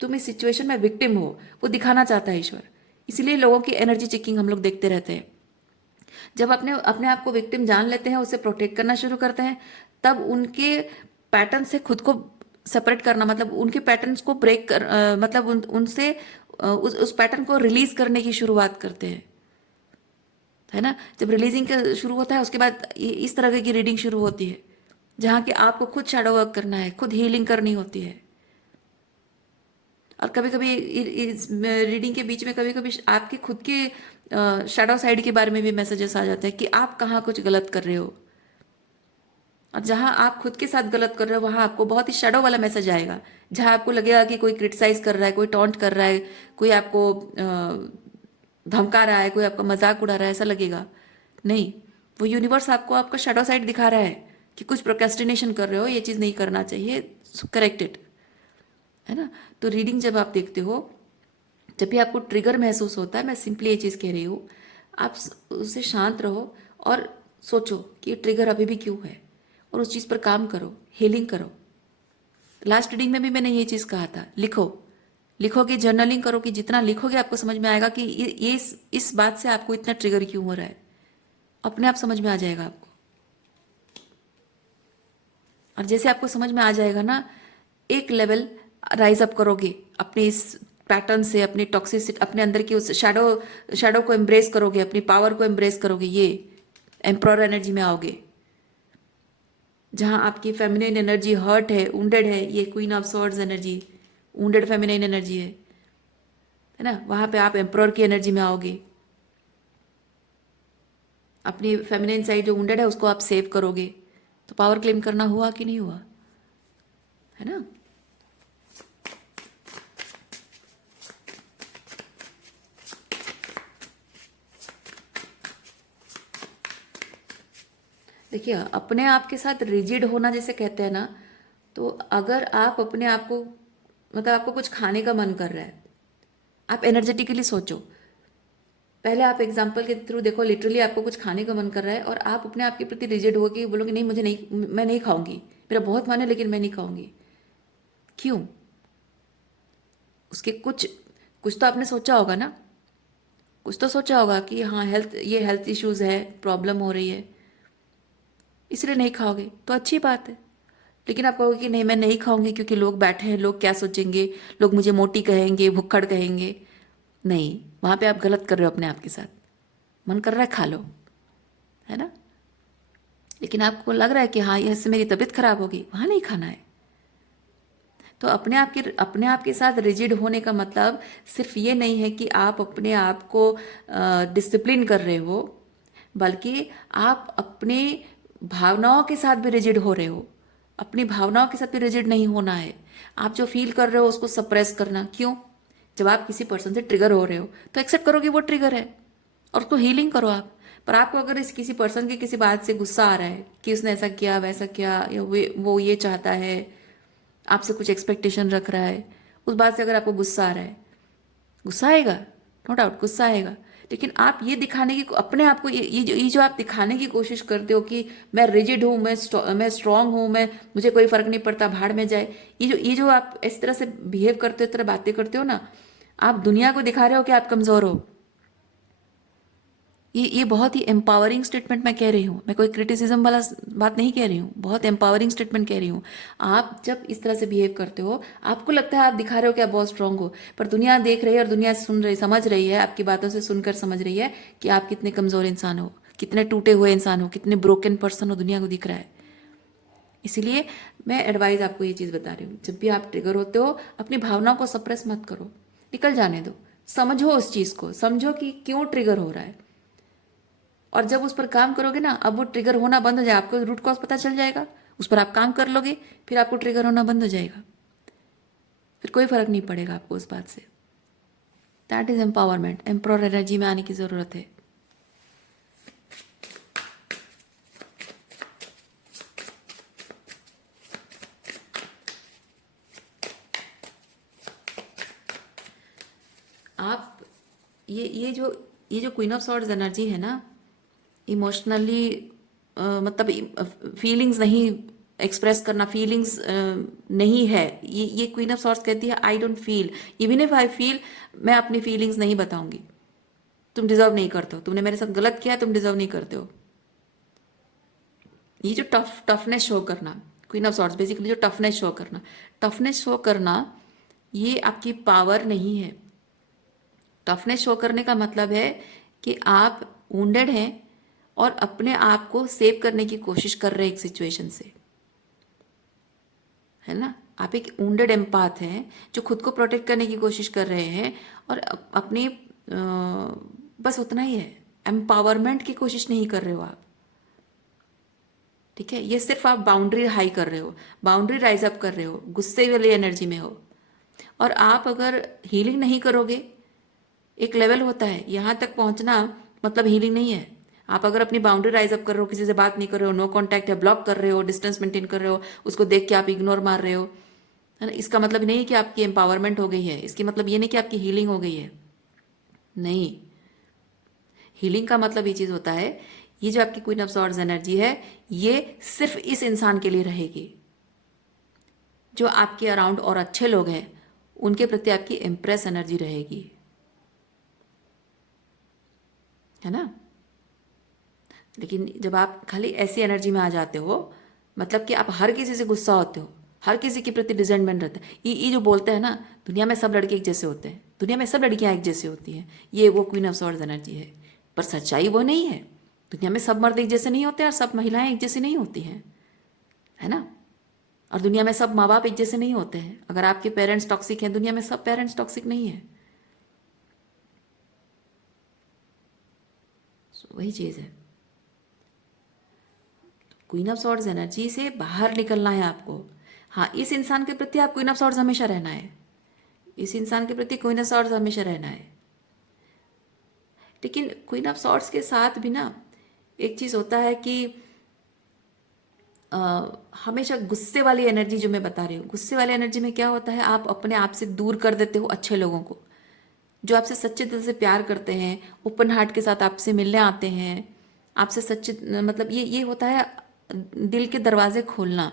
तुम इस सिचुएशन में विक्टिम हो, वो दिखाना चाहता है ईश्वर। इसलिए लोगों की एनर्जी चेकिंग हम लोग देखते रहते हैं। जब अपने अपने आप को विक्टिम जान लेते हैं, उससे प्रोटेक्ट करना शुरू करते हैं, तब उनके पैटर्न से खुद को सेपरेट करना, मतलब उनके पैटर्न्स को ब्रेक कर, मतलब उनसे उस पैटर्न को रिलीज करने की शुरुआत करते हैं, है ना। जब रिलीजिंग का शुरू होता है, उसके बाद इस तरह की रीडिंग शुरू होती है, जहाँ कि आपको खुद शैडो वर्क करना है, खुद हीलिंग करनी होती है। और कभी कभी इस रीडिंग के बीच में कभी कभी आपके खुद के शैडो साइड के बारे में भी मैसेजेस आ जाते हैं कि आप कहाँ कुछ गलत कर रहे हो। और जहाँ आप खुद के साथ गलत कर रहे हो, वहाँ आपको बहुत ही शैडो वाला मैसेज आएगा, जहाँ आपको लगेगा कि कोई क्रिटिसाइज कर रहा है, कोई टॉन्ट कर रहा है, कोई आपको धमका रहा है, कोई आपका मजाक उड़ा रहा है, ऐसा लगेगा। नहीं, वो यूनिवर्स आपको आपका शैडो साइड दिखा रहा है कि कुछ प्रोक्रेस्टिनेशन कर रहे हो, ये चीज़ नहीं करना चाहिए, करेक्ट इट, है ना। तो रीडिंग जब आप देखते हो, जब भी आपको ट्रिगर महसूस होता है, मैं सिंपली ये चीज़ कह रही हूँ, आप उससे शांत रहो और सोचो कि ये ट्रिगर अभी भी क्यों है, और उस चीज़ पर काम करो, हीलिंग करो। लास्ट रीडिंग में भी मैंने ये चीज़ कहा था, लिखो, लिखोगे, जर्नलिंग करो, कि जितना लिखोगे आपको समझ में आएगा कि ये इस बात से आपको इतना ट्रिगर क्यों हो रहा है, अपने आप समझ में आ जाएगा आपको। और जैसे आपको समझ में आ जाएगा ना, एक लेवल राइज अप करोगे अपने इस पैटर्न से, अपनी टॉक्सिसिटी, अपने अंदर की उस शैडो को एम्ब्रेस करोगे, अपनी पावर को एम्ब्रेस करोगे, ये एम्प्रॉर एनर्जी में आओगे। जहाँ आपकी फेमिनिन एनर्जी हर्ट है, वुंडेड है, ये queen of swords energy wounded feminine energy है ना, वहाँ पे आप एम्प्रॉर की एनर्जी में आओगे। अपनी फेमिनिन साइड जो वुंडेड है उसको आप सेव करोगे, तो पावर क्लेम करना हुआ कि नहीं हुआ, है ना। देखिए, अपने आप के साथ रिजिड होना जैसे कहते हैं ना, तो अगर आप अपने आप को, मतलब आपको कुछ खाने का मन कर रहा है, आप एनर्जेटिकली सोचो, पहले आप एग्जाम्पल के थ्रू देखो, लिटरली आपको कुछ खाने का मन कर रहा है और आप अपने आप के प्रति रिजिड हो कि बोलोगे नहीं, मुझे नहीं, मैं नहीं खाऊंगी, मेरा बहुत मन है लेकिन मैं नहीं खाऊंगी। क्यों? उसके कुछ कुछ तो आपने सोचा होगा ना, कुछ तो सोचा होगा कि हाँ, ये हेल्थ इश्यूज है, प्रॉब्लम हो रही है, इसलिए नहीं खाओगे, तो अच्छी बात है। लेकिन आप कहोगे कि नहीं, मैं नहीं खाऊंगी क्योंकि लोग बैठे हैं, लोग क्या सोचेंगे, लोग मुझे मोटी कहेंगे, भुक्खड़ कहेंगे। नहीं, वहाँ पे आप गलत कर रहे हो अपने आप के साथ। मन कर रहा है खा लो, है ना, लेकिन आपको लग रहा है कि हाँ, इससे मेरी तबीयत खराब होगी, वहाँ नहीं खाना है। तो अपने आप के साथ रिजिड होने का मतलब सिर्फ ये नहीं है कि आप अपने आप को डिसिप्लिन कर रहे हो, बल्कि आप अपने भावनाओं के साथ भी रिजिड हो रहे हो। अपनी भावनाओं के साथ भी रिजिड नहीं होना है। आप जो फील कर रहे हो उसको सप्रेस करना। क्यों? जब आप किसी पर्सन से ट्रिगर हो रहे हो तो एक्सेप्ट करो कि वो ट्रिगर है और उसको हीलिंग करो आप। पर आपको अगर इस किसी पर्सन की किसी बात से गुस्सा आ रहा है कि उसने ऐसा किया, वैसा किया, या वो ये चाहता है, आपसे कुछ एक्सपेक्टेशन रख रहा है, उस बात से अगर आपको गुस्सा आ रहा है, गुस्सा आएगा, नो डाउट गुस्सा आएगा, लेकिन आप ये दिखाने की अपने आप को ये जो आप दिखाने की कोशिश करते हो कि मैं रिजिड हूँ, मैं स्ट्रांग हूँ, मैं मुझे कोई फर्क नहीं पड़ता, भाड़ में जाए, ये जो आप इस तरह से बिहेव करते हो, इस तरह बातें करते हो ना, आप दुनिया को दिखा रहे हो कि आप कमज़ोर हो। ये बहुत ही एम्पावरिंग स्टेटमेंट मैं कह रही हूँ, मैं कोई क्रिटिसिज्म वाला बात नहीं कह रही हूँ, बहुत एम्पावरिंग स्टेटमेंट कह रही हूँ। आप जब इस तरह से बिहेव करते हो, आपको लगता है आप दिखा रहे हो कि आप बहुत स्ट्रांग हो, पर दुनिया देख रही है और दुनिया सुन रही, समझ रही है, आपकी बातों से सुनकर समझ रही है कि आप कितने कमज़ोर इंसान हो, कितने टूटे हुए इंसान हो, कितने ब्रोकन पर्सन हो, दुनिया को दिख रहा है। इसीलिए मैं एडवाइस आपको ये चीज़ बता रही हूँ, जब भी आप ट्रिगर होते हो, अपनी भावनाओं को सप्रेस मत करो, निकल जाने दो, समझो उस चीज़ को, समझो कि क्यों ट्रिगर हो रहा है, और जब उस पर काम करोगे ना, अब वो ट्रिगर होना बंद हो जाए, आपको रूट कॉज पता चल जाएगा, उस पर आप काम कर लोगे, फिर आपको ट्रिगर होना बंद हो जाएगा, फिर कोई फर्क नहीं पड़ेगा आपको उस बात से। That is empowerment, emperor energy में आने की ज़रूरत है। आप ये जो क्वीन ऑफ सॉर्ड्स एनर्जी है ना, इमोशनली मतलब फीलिंग्स नहीं एक्सप्रेस करना, फीलिंग्स नहीं है, ये क्वीन ऑफ सॉर्ड्स कहती है I don't feel, even if I feel, मैं अपनी फीलिंग्स नहीं बताऊंगी, तुम डिजर्व नहीं करते हो, तुमने मेरे साथ गलत किया, तुम डिजर्व नहीं करते हो। ये जो टफनेस शो करना, क्वीन ऑफ सॉर्ड्स बेसिकली जो टफनेस शो करना, ये आपकी पावर नहीं है। टफनेस शो करने का मतलब है कि आप वुंडेड हैं और अपने आप को सेव करने की कोशिश कर रहे हैं एक सिचुएशन से, है ना। आप एक वुंडेड एम्पाथ हैं जो खुद को प्रोटेक्ट करने की कोशिश कर रहे हैं, और अपनी बस उतना ही है, एम्पावरमेंट की कोशिश नहीं कर रहे हो आप, ठीक है। ये सिर्फ आप बाउंड्री हाई कर रहे हो, बाउंड्री राइज अप कर रहे हो, गुस्से वाली एनर्जी में हो। और आप अगर हीलिंग नहीं करोगे, एक लेवल होता है, यहाँ तक पहुँचना मतलब हीलिंग नहीं है। आप अगर अपनी बाउंड्री राइज अप कर रहे हो, किसी से बात नहीं कर रहे हो, नो कांटेक्ट है, ब्लॉक कर रहे हो, डिस्टेंस मेंटेन कर रहे हो, उसको देख के आप इग्नोर मार रहे हो, है ना, इसका मतलब नहीं कि आपकी एम्पावरमेंट हो गई है, इसकी मतलब ये नहीं कि आपकी हीलिंग हो गई है, नहीं। हीलिंग का मतलब ये चीज़ होता है, ये जो आपकी क्वीन ऑफ सॉर्ड्स एनर्जी है, ये सिर्फ इस इंसान के लिए रहेगी। जो आपके अराउंड और अच्छे लोग हैं, उनके प्रति आपकी इम्प्रेस एनर्जी रहेगी, है ना। लेकिन जब आप खाली ऐसी एनर्जी में आ जाते हो, मतलब कि आप हर किसी से गुस्सा होते हो, हर किसी के प्रति रिजेंटमेंट रहता है, ये जो बोलते हैं ना, दुनिया में सब लड़के एक जैसे होते हैं, दुनिया में सब लड़कियां एक जैसी होती हैं, ये वो क्वीन ऑफ सॉर्ड्स एनर्जी है। पर सच्चाई वो नहीं है, दुनिया में सब मर्द एक जैसे नहीं होते और सब महिलाएं एक जैसी नहीं होती हैं, है ना। और दुनिया में सब माँ बाप एक जैसे नहीं होते हैं, अगर आपके पेरेंट्स टॉक्सिक हैं, दुनिया में सब पेरेंट्स टॉक्सिक नहीं है। वही चीज़ है, क्वीन ऑफ सॉर्ड्स एनर्जी से बाहर निकलना है आपको। हाँ, इस इंसान के प्रति आप क्वीन ऑफ सॉर्ड्स हमेशा रहना है, इस इंसान के प्रति क्वीन ऑफ सॉर्ड्स हमेशा रहना है। लेकिन क्वीन ऑफ सॉर्ड्स के साथ भी ना एक चीज़ होता है कि हमेशा गुस्से वाली एनर्जी, जो मैं बता रही हूँ, गुस्से वाली एनर्जी में क्या होता है, आप अपने आप से दूर कर देते हो अच्छे लोगों को, जो आपसे सच्चे दिल से प्यार करते हैं, ओपन हार्ट के साथ आपसे मिलने आते हैं, आपसे सच्चे, मतलब ये होता है दिल के दरवाजे खोलना।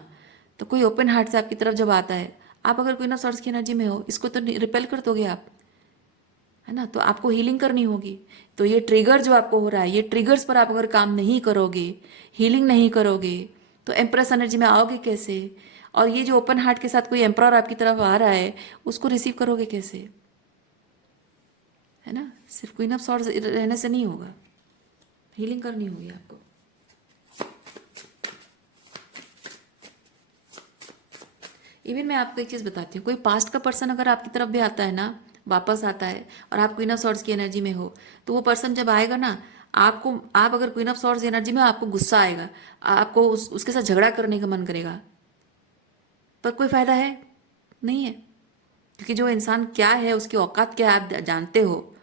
तो कोई ओपन हार्ट से आपकी तरफ जब आता है, आप अगर क्वीन ऑफ सॉर्ड्स की एनर्जी में हो, इसको तो रिपेल कर दोगे आप, है ना। तो आपको हीलिंग करनी होगी। तो ये ट्रिगर जो आपको हो रहा है, ये ट्रिगर्स पर आप अगर काम नहीं करोगे, हीलिंग नहीं करोगे, तो एम्प्रेस एनर्जी में आओगे कैसे। और ये जो ओपन हार्ट के साथ कोई एम्प्रर आपकी तरफ आ रहा है, उसको रिसीव करोगे कैसे, है ना। सिर्फ क्वीन ऑफ सॉर्ड्स रहने से नहीं होगा, हीलिंग करनी होगी आपको। इवन मैं आपको एक चीज़ बताती हूँ, कोई पास्ट का पर्सन अगर आपकी तरफ भी आता है ना, वापस आता है, और आप क्वीन ऑफ सॉर्ड्स की एनर्जी में हो, तो वो पर्सन जब आएगा ना, आप अगर क्वीन ऑफ सॉर्ड्स एनर्जी में हो, आपको गुस्सा आएगा, आपको उसके साथ झगड़ा करने का मन करेगा, पर कोई फायदा है नहीं है, क्योंकि जो इंसान क्या है, उसकी औकात क्या है, आप जानते हो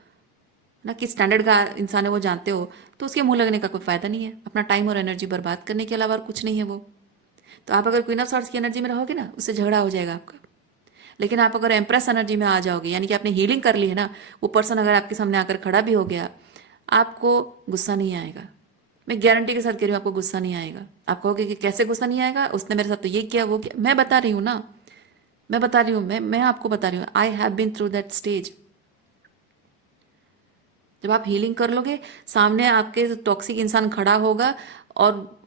ना, किस स्टैंडर्ड का इंसान है वो जानते हो, तो उसके मुंह लगने का कोई फायदा नहीं है, अपना टाइम और एनर्जी बर्बाद करने के अलावा और कुछ नहीं है वो। तो आप अगर क्वीन ऑफ सॉर्ड्स की एनर्जी में रहोगे ना, उससे झगड़ा हो जाएगा आपका। लेकिन आप अगर एम्प्रेस एनर्जी में आ जाओगे, यानी कि आपने हीलिंग कर ली है ना, वो पर्सन अगर आपके सामने आकर खड़ा भी हो गया, आपको गुस्सा नहीं आएगा। मैं गारंटी के साथ कह रही हूँ, आपको गुस्सा नहीं आएगा। आप कहोगे कि कैसे गुस्सा नहीं आएगा, उसने मेरे साथ तो ये किया वो किया। मैं बता रही हूँ ना, मैं बता रही हूँ, मैं आपको बता रही हूँ, I have been through that stage. जब आप हीलिंग कर लोगे, सामने आपके टॉक्सिक इंसान खड़ा होगा और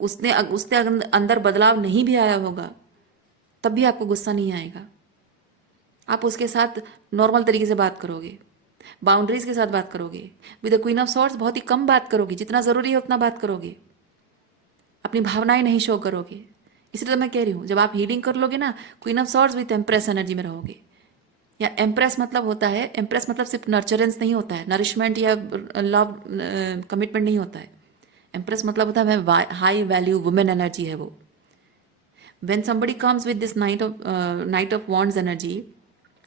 उसने उसने अंदर बदलाव नहीं भी आया होगा, तब भी आपको गुस्सा नहीं आएगा। आप उसके साथ नॉर्मल तरीके से बात करोगे, बाउंड्रीज के साथ बात करोगे। With the queen of swords बहुत ही कम बात करोगे, जितना ज़रूरी है उतना बात करोगे, अपनी भावनाएं नहीं शो करोगे। इसलिए तो मैं कह रही हूँ, जब आप हीलिंग कर लोगे ना, queen of swords with empress energy में रहोगे। या एम्प्रेस मतलब होता है, एम्प्रेस मतलब सिर्फ नर्चरेंस नहीं होता है, नरिशमेंट या लव कमिटमेंट नहीं होता है। एम्प्रेस मतलब होता है हाई वैल्यू वुमेन एनर्जी है वो। When somebody comes with this night of wands energy,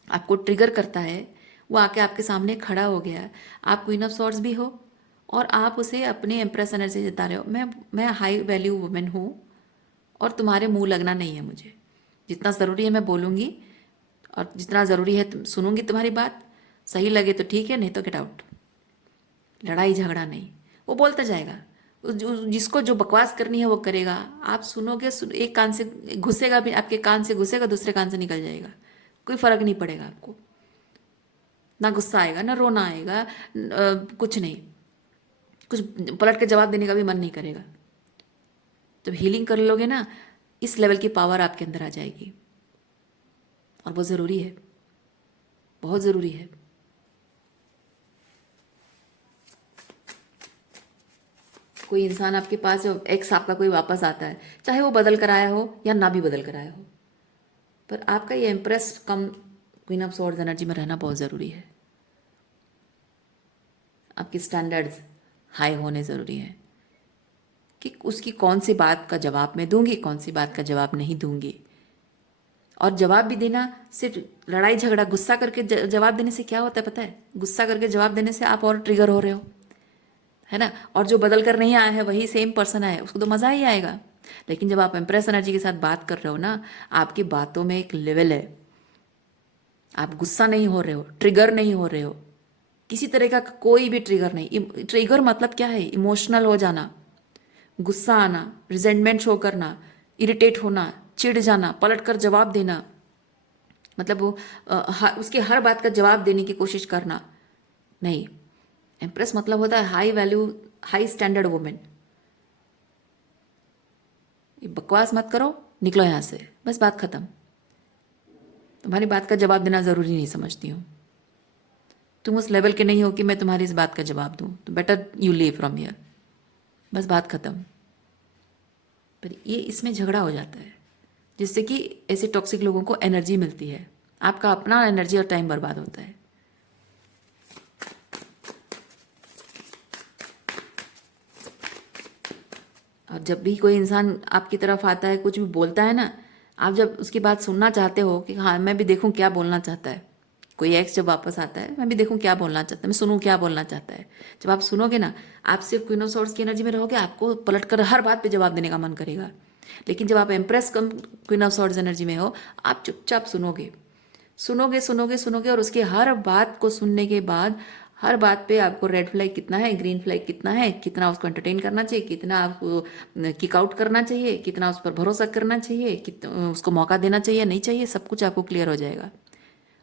आपको ट्रिगर करता है, वो आके आपके सामने खड़ा हो गया, आप क्वीन ऑफ सॉर्ड्स भी हो और आप उसे अपने एम्प्रेस एनर्जी जता रहे हो, मैं हाई वैल्यू वुमेन हूँ और तुम्हारे मुंह लगना नहीं है मुझे। जितना ज़रूरी है मैं बोलूँगी और जितना ज़रूरी है सुनूंगी तुम्हारी बात। सही लगे तो ठीक है, नहीं तो गेट आउट। लड़ाई झगड़ा नहीं, वो बोलता जाएगा। जिसको जो बकवास करनी है वो करेगा, आप सुनोगे, एक कान से घुसेगा भी, आपके कान से घुसेगा, दूसरे कान से निकल जाएगा, कोई फर्क नहीं पड़ेगा आपको। ना गुस्सा आएगा, ना रोना आएगा, कुछ नहीं, कुछ पलट के जवाब देने का भी मन नहीं करेगा। जब हीलिंग कर लोगे ना, इस लेवल की पावर आपके अंदर आ जाएगी और वो ज़रूरी है, बहुत ज़रूरी है। कोई इंसान आपके पास, एक्स आपका कोई वापस आता है, चाहे वो बदल कर आया हो या ना भी बदल कर आया हो, पर आपका ये impress come queen of swords energy में रहना बहुत ज़रूरी है। आपकी स्टैंडर्ड्स हाई होने ज़रूरी है कि उसकी कौन सी बात का जवाब मैं दूंगी, कौन सी बात का जवाब नहीं दूंगी। और जवाब भी देना सिर्फ लड़ाई झगड़ा गुस्सा करके जवाब देने से क्या होता है पता है? गुस्सा करके जवाब देने से आप और ट्रिगर हो रहे हो, है ना। और जो बदल कर नहीं आया है वही सेम पर्सन आया है, उसको तो मज़ा ही आएगा। लेकिन जब आप इम्प्रेस एनर्जी के साथ बात कर रहे हो ना, आपकी बातों में एक लेवल है, आप गुस्सा नहीं हो रहे हो, ट्रिगर नहीं हो रहे हो, किसी तरह का कोई भी ट्रिगर नहीं। ट्रिगर मतलब क्या है? इमोशनल हो जाना, गुस्सा आना, रिजेंटमेंट शो करना, इरिटेट होना, चिढ़ जाना, पलट कर जवाब देना, मतलब वो उसके हर बात का जवाब देने की कोशिश करना नहीं। एम्प्रेस मतलब होता है high value, high standard women. बकवास मत करो, निकलो यहाँ से, बस बात खत्म। तुम्हारी बात का जवाब देना ज़रूरी नहीं समझती हूँ, तुम उस लेवल के नहीं हो कि मैं तुम्हारी इस बात का जवाब दूँ, तो better you leave from here, बस बात खत्म। पर ये इसमें झगड़ा हो जाता है, जिससे कि ऐसे टॉक्सिक लोगों को एनर्जी मिलती है, आपका अपना एनर्जी और टाइम बर्बाद होता है। और जब भी कोई इंसान आपकी तरफ आता है, कुछ भी बोलता है ना, आप जब उसकी बात सुनना चाहते हो कि हाँ मैं भी देखूं क्या बोलना चाहता है, कोई एक्स जब वापस आता है, मैं भी देखूं क्या बोलना चाहता है, मैं सुनूं क्या बोलना चाहता है। जब आप सुनोगे ना, आप सिर्फ क्वीन ऑफ सॉर्ड्स की एनर्जी में रहोगे, आपको पलट कर हर बात पे जवाब देने का मन करेगा। लेकिन जब आप empress come queen of swords energy में हो, आप चुपचाप सुनोगे, सुनोगे सुनोगे सुनोगे, और उसकी हर बात को सुनने के बाद हर बात पे आपको रेड फ्लैग कितना है, ग्रीन फ्लैग कितना है, कितना उसको एंटरटेन करना चाहिए, कितना आपको किक आउट करना चाहिए, कितना उस पर भरोसा करना चाहिए, कितना उसको मौका देना चाहिए नहीं चाहिए, सब कुछ आपको क्लियर हो जाएगा।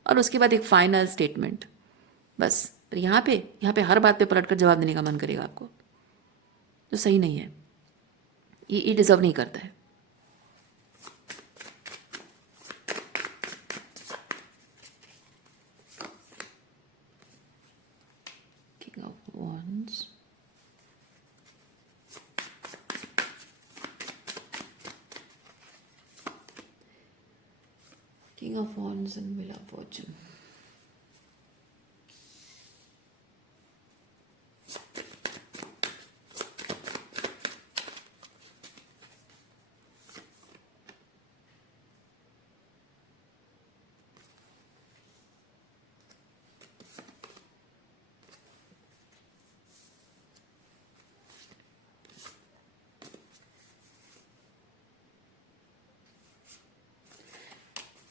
और उसके बाद एक फाइनल स्टेटमेंट, बस। पर यहाँ पे हर बात पे पलट कर जवाब देने का मन करेगा आपको, जो सही नहीं है, ये डिजर्व नहीं करता है। King of Wands, King of Wands and Wheel of Fortune.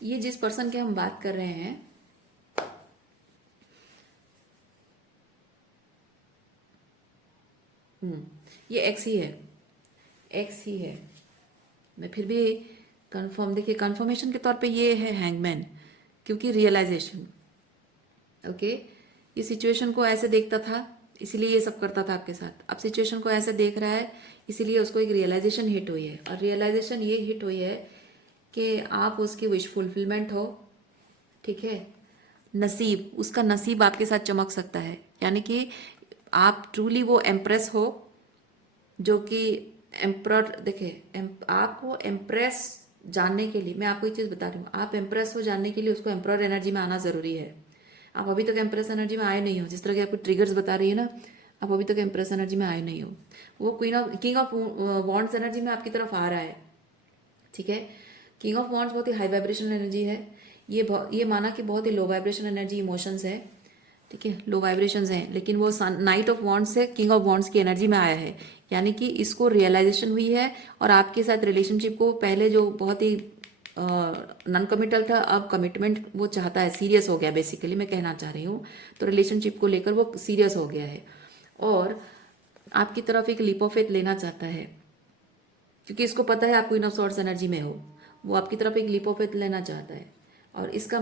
ये जिस पर्सन के हम बात कर रहे हैं, ये एक्स ही है, एक्स ही है। मैं फिर भी कंफर्म, देखिए कंफर्मेशन के तौर पे ये है हैंगमैन, क्योंकि रियलाइजेशन, ओके। ये सिचुएशन को ऐसे देखता था इसीलिए ये सब करता था आपके साथ, अब सिचुएशन को ऐसे देख रहा है इसीलिए उसको एक रियलाइजेशन हिट हुई है, और रियलाइजेशन ये हिट हुई है कि आप उसकी विश फुलफिलमेंट हो, ठीक है। नसीब, उसका नसीब आपके साथ चमक सकता है, यानी कि आप ट्रूली वो एम्प्रेस हो जो कि एम्प्रर, देखिए आपको एम्प्रेस जानने के लिए मैं आपको एक चीज बता रही हूँ, आप एम्प्रेस हो जानने के लिए उसको एम्प्रर एनर्जी में आना जरूरी है। आप अभी तक एम्प्रेस एनर्जी में आए नहीं हो, जिस तरह के आपको ट्रिगर्स बता रही है ना, आप अभी तक एम्प्रेस एनर्जी में आए नहीं हो। वो किंग ऑफ वॉन्ड्स एनर्जी में आपकी तरफ आ रहा है, ठीक है। किंग ऑफ वॉन्ड्स बहुत ही हाई वाइब्रेशन एनर्जी है, ये माना कि बहुत ही लो वाइब्रेशन एनर्जी इमोशंस है, ठीक है, लो वाइब्रेशंस हैं, लेकिन वो नाइट ऑफ वॉन्ड्स से किंग ऑफ वॉन्ड्स की एनर्जी में आया है, यानी कि इसको रियलाइजेशन हुई है। और आपके साथ रिलेशनशिप को पहले जो बहुत ही नॉन कमिटल था, अब कमिटमेंट वो चाहता है, सीरियस हो गया बेसिकली, मैं कहना चाह रही हूँ। तो रिलेशनशिप को लेकर वो सीरियस हो गया है और आपकी तरफ एक लीप ऑफ फेथ लेना चाहता है, क्योंकि इसको पता है आप क्वीन ऑफ सॉर्ड्स एनर्जी में हो। वो आपकी तरफ एक लीप ऑफ फेथ लेना चाहता है और इसका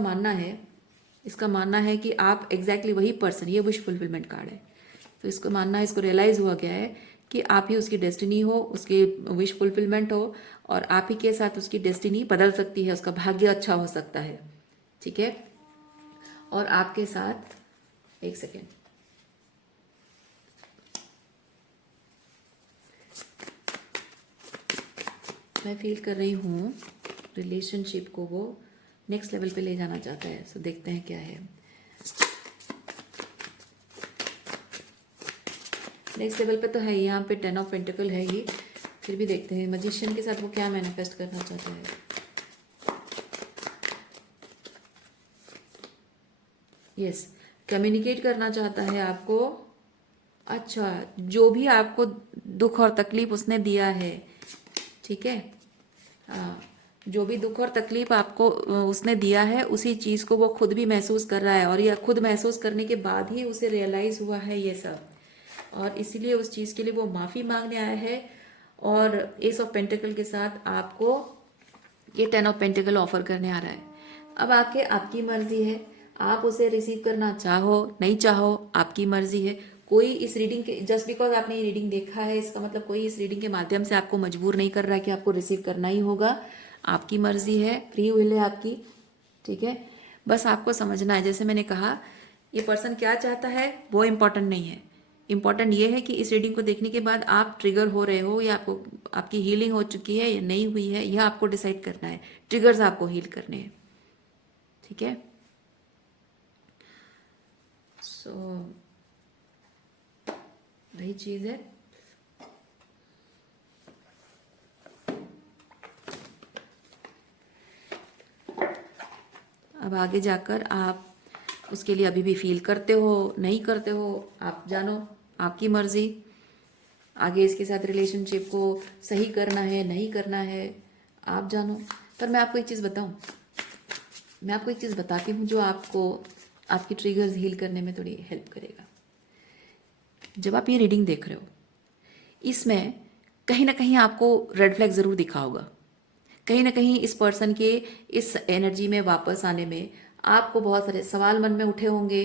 मानना है कि आप एग्जैक्टली वही पर्सन, ये विश फुलफिलमेंट कार्ड है, तो इसको मानना है, इसको रियलाइज हुआ गया है कि आप ही उसकी डेस्टिनी हो, उसकी विश फुलफिलमेंट हो, और आप ही के साथ उसकी डेस्टिनी बदल सकती है, उसका भाग्य अच्छा हो सकता है, ठीक है। और आपके साथ, एक सेकेंड, मैं फील कर रही हूँ रिलेशनशिप को वो नेक्स्ट लेवल पे ले जाना चाहता है, सो देखते हैं क्या है। नेक्स्ट लेवल पे तो है, यहाँ पे 10 ऑफ पेंटिकल है ही, फिर भी देखते हैं मैजिशियन के साथ वो क्या मैनिफेस्ट करना चाहता है। यस, कम्युनिकेट करना चाहता है आपको। अच्छा, जो भी आपको दुख और तकलीफ उसने दिया है, ठीक है, जो भी दुख और तकलीफ आपको उसने दिया है, उसी चीज को वो खुद भी महसूस कर रहा है, और यह खुद महसूस करने के बाद ही उसे रियलाइज हुआ है ये सब, और इसीलिए उस चीज के लिए वो माफी मांगने आया है। और एस ऑफ पेंटिकल के साथ आपको ये 10 ऑफ पेंटिकल ऑफर करने आ रहा है। अब आपकी मर्जी है, आप उसे रिसीव करना चाहो नहीं चाहो, आपकी मर्जी है। कोई इस रीडिंग के, जस्ट बिकॉज आपने ये रीडिंग देखा है, इसका मतलब कोई इस रीडिंग के माध्यम से आपको मजबूर नहीं कर रहा है कि आपको रिसीव करना ही होगा। आपकी मर्जी है, फ्री विल है आपकी, ठीक है। बस आपको समझना है, जैसे मैंने कहा, ये पर्सन क्या चाहता है वो इम्पोर्टेंट नहीं है। इम्पॉर्टेंट ये है कि इस रीडिंग को देखने के बाद आप ट्रिगर हो रहे हो, या आपको आपकी हीलिंग हो चुकी है या नहीं हुई है, यह आपको डिसाइड करना है। ट्रिगर्स आपको हील करने हैं, ठीक है। सो वही चीज है। अब आगे जाकर आप उसके लिए अभी भी फील करते हो नहीं करते हो, आप जानो, आपकी मर्जी। आगे इसके साथ रिलेशनशिप को सही करना है नहीं करना है, आप जानो। पर मैं आपको एक चीज़ बताऊं, मैं आपको एक चीज़ बताती हूँ जो आपको आपकी ट्रिगर्स हील करने में थोड़ी हेल्प करेगा। जब आप ये रीडिंग देख रहे हो, इसमें कहीं ना कहीं आपको रेड फ्लैग ज़रूर दिखा होगा। कहीं ना कहीं इस पर्सन के इस एनर्जी में वापस आने में आपको बहुत सारे सवाल मन में उठे होंगे।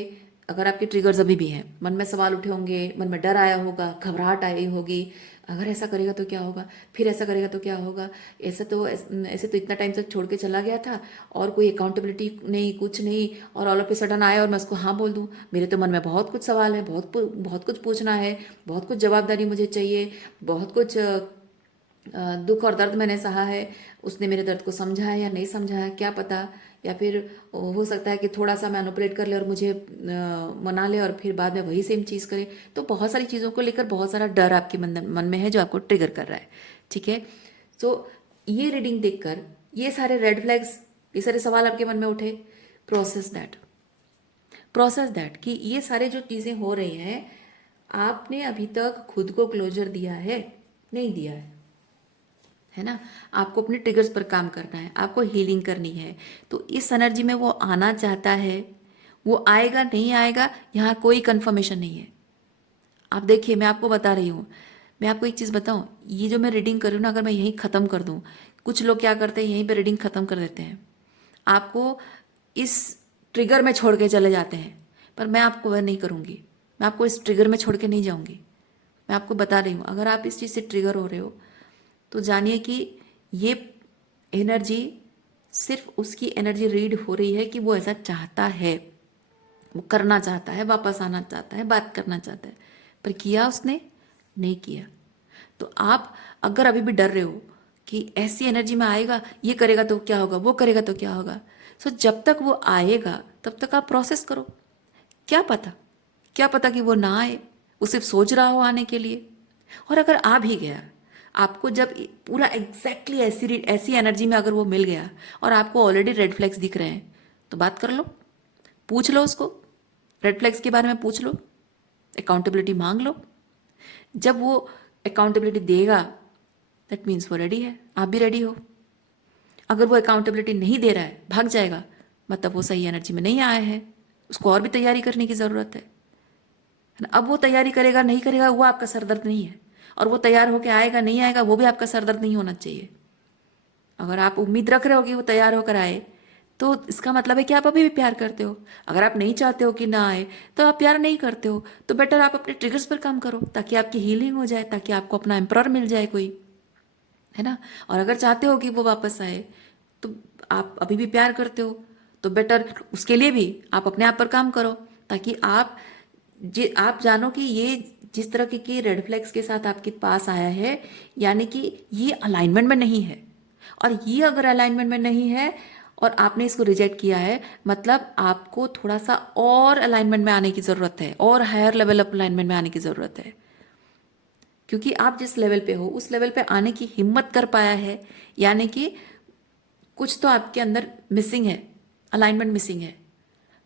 अगर आपके ट्रिगर्स अभी भी हैं, मन में सवाल उठे होंगे, मन में डर आया होगा, घबराहट आई होगी, अगर ऐसा करेगा तो क्या होगा, फिर ऐसा करेगा तो क्या होगा, ऐसे तो इतना टाइम तक छोड़ के चला गया था और कोई अकाउंटेबिलिटी नहीं, कुछ नहीं, और ऑल ऑफ ए सडन आया और मैं उसको हाँ बोल दूँ। मेरे तो मन में बहुत कुछ सवाल है, बहुत कुछ पूछना है, बहुत कुछ जवाबदारी मुझे चाहिए, बहुत कुछ दुख और दर्द मैंने सहा है, उसने मेरे दर्द को समझा है या नहीं समझा है क्या पता, या फिर हो सकता है कि थोड़ा सा मैनिपुलेट कर ले और मुझे मना ले और फिर बाद में वही सेम चीज़ करे। तो बहुत सारी चीज़ों को लेकर बहुत सारा डर आपके मन में है जो आपको ट्रिगर कर रहा है, ठीक है। सो ये रीडिंग देखकर ये सारे रेड फ्लैग्स, ये सारे सवाल आपके मन में उठे, प्रोसेस दैट कि ये सारे जो चीज़ें हो रही हैं, आपने अभी तक खुद को क्लोजर दिया है नहीं दिया है ना। आपको अपने ट्रिगर्स पर काम करना है, आपको हीलिंग करनी है। तो इस एनर्जी में वो आना चाहता है, वो आएगा नहीं आएगा यहाँ कोई कंफर्मेशन नहीं है। आप देखिए, मैं आपको बता रही हूँ, मैं आपको एक चीज़ बताऊँ, ये जो मैं रीडिंग कर रही हूँ ना, अगर मैं यहीं ख़त्म कर दूँ, कुछ लोग क्या करते हैं यहीं पे रीडिंग ख़त्म कर देते हैं, आपको इस ट्रिगर में छोड़ के चले जाते हैं। पर मैं आपको वह नहीं करूँगी, मैं आपको इस ट्रिगर में छोड़ के नहीं जाऊँगी। मैं आपको बता रही हूँ, अगर आप इस चीज़ से ट्रिगर हो रहे हो तो जानिए कि ये एनर्जी सिर्फ उसकी एनर्जी रीड हो रही है कि वो ऐसा चाहता है, वो करना चाहता है, वापस आना चाहता है, बात करना चाहता है, पर किया उसने नहीं किया। तो आप अगर अभी भी डर रहे हो कि ऐसी एनर्जी में आएगा, ये करेगा तो क्या होगा, वो करेगा तो क्या होगा, सो जब तक वो आएगा तब तक आप प्रोसेस करो। क्या पता, क्या पता कि वो ना आए, वो सिर्फ सोच रहा हो आने के लिए। और अगर आ भी गया, आपको जब पूरा एग्जैक्टली ऐसी एनर्जी में अगर वो मिल गया और आपको ऑलरेडी रेड फ्लैग्स दिख रहे हैं, तो बात कर लो, पूछ लो उसको, रेड फ्लैग्स के बारे में पूछ लो, अकाउंटेबिलिटी मांग लो। जब वो अकाउंटेबिलिटी देगा दैट मीन्स वो रेडी है, आप भी रेडी हो। अगर वो अकाउंटेबिलिटी नहीं दे रहा है, भाग जाएगा, मतलब वो सही एनर्जी में नहीं आया है, उसको और भी तैयारी करने की ज़रूरत है ना। अब वो तैयारी करेगा नहीं करेगा वो आपका सरदर्द नहीं है, और वो तैयार होकर आएगा नहीं आएगा वो भी आपका सरदर्द नहीं होना चाहिए। अगर आप उम्मीद रख रहे हो कि वो तैयार होकर आए, तो इसका मतलब है कि आप अभी भी प्यार करते हो। अगर आप नहीं चाहते हो कि ना आए, तो आप प्यार नहीं करते हो, तो बेटर आप अपने ट्रिगर्स पर काम करो ताकि आपकी हीलिंग हो जाए, ताकि आपको अपना एम्प्रॉर मिल जाए कोई, है ना। और अगर चाहते हो कि वो वापस आए, तो आप अभी भी प्यार करते हो, तो बेटर उसके लिए भी आप अपने आप पर काम करो, ताकि आप जानो कि ये जिस तरह की रेड फ्लैग्स के साथ आपके पास आया है, यानी कि ये अलाइनमेंट में नहीं है। और ये अगर अलाइनमेंट में नहीं है और आपने इसको रिजेक्ट किया है, मतलब आपको थोड़ा सा और अलाइनमेंट में आने की ज़रूरत है, और हायर लेवल ऑफ अलाइनमेंट में आने की ज़रूरत है। क्योंकि आप जिस लेवल पे हो उस लेवल पे आने की हिम्मत कर पाया है, यानी कि कुछ तो आपके अंदर मिसिंग है, अलाइनमेंट मिसिंग है।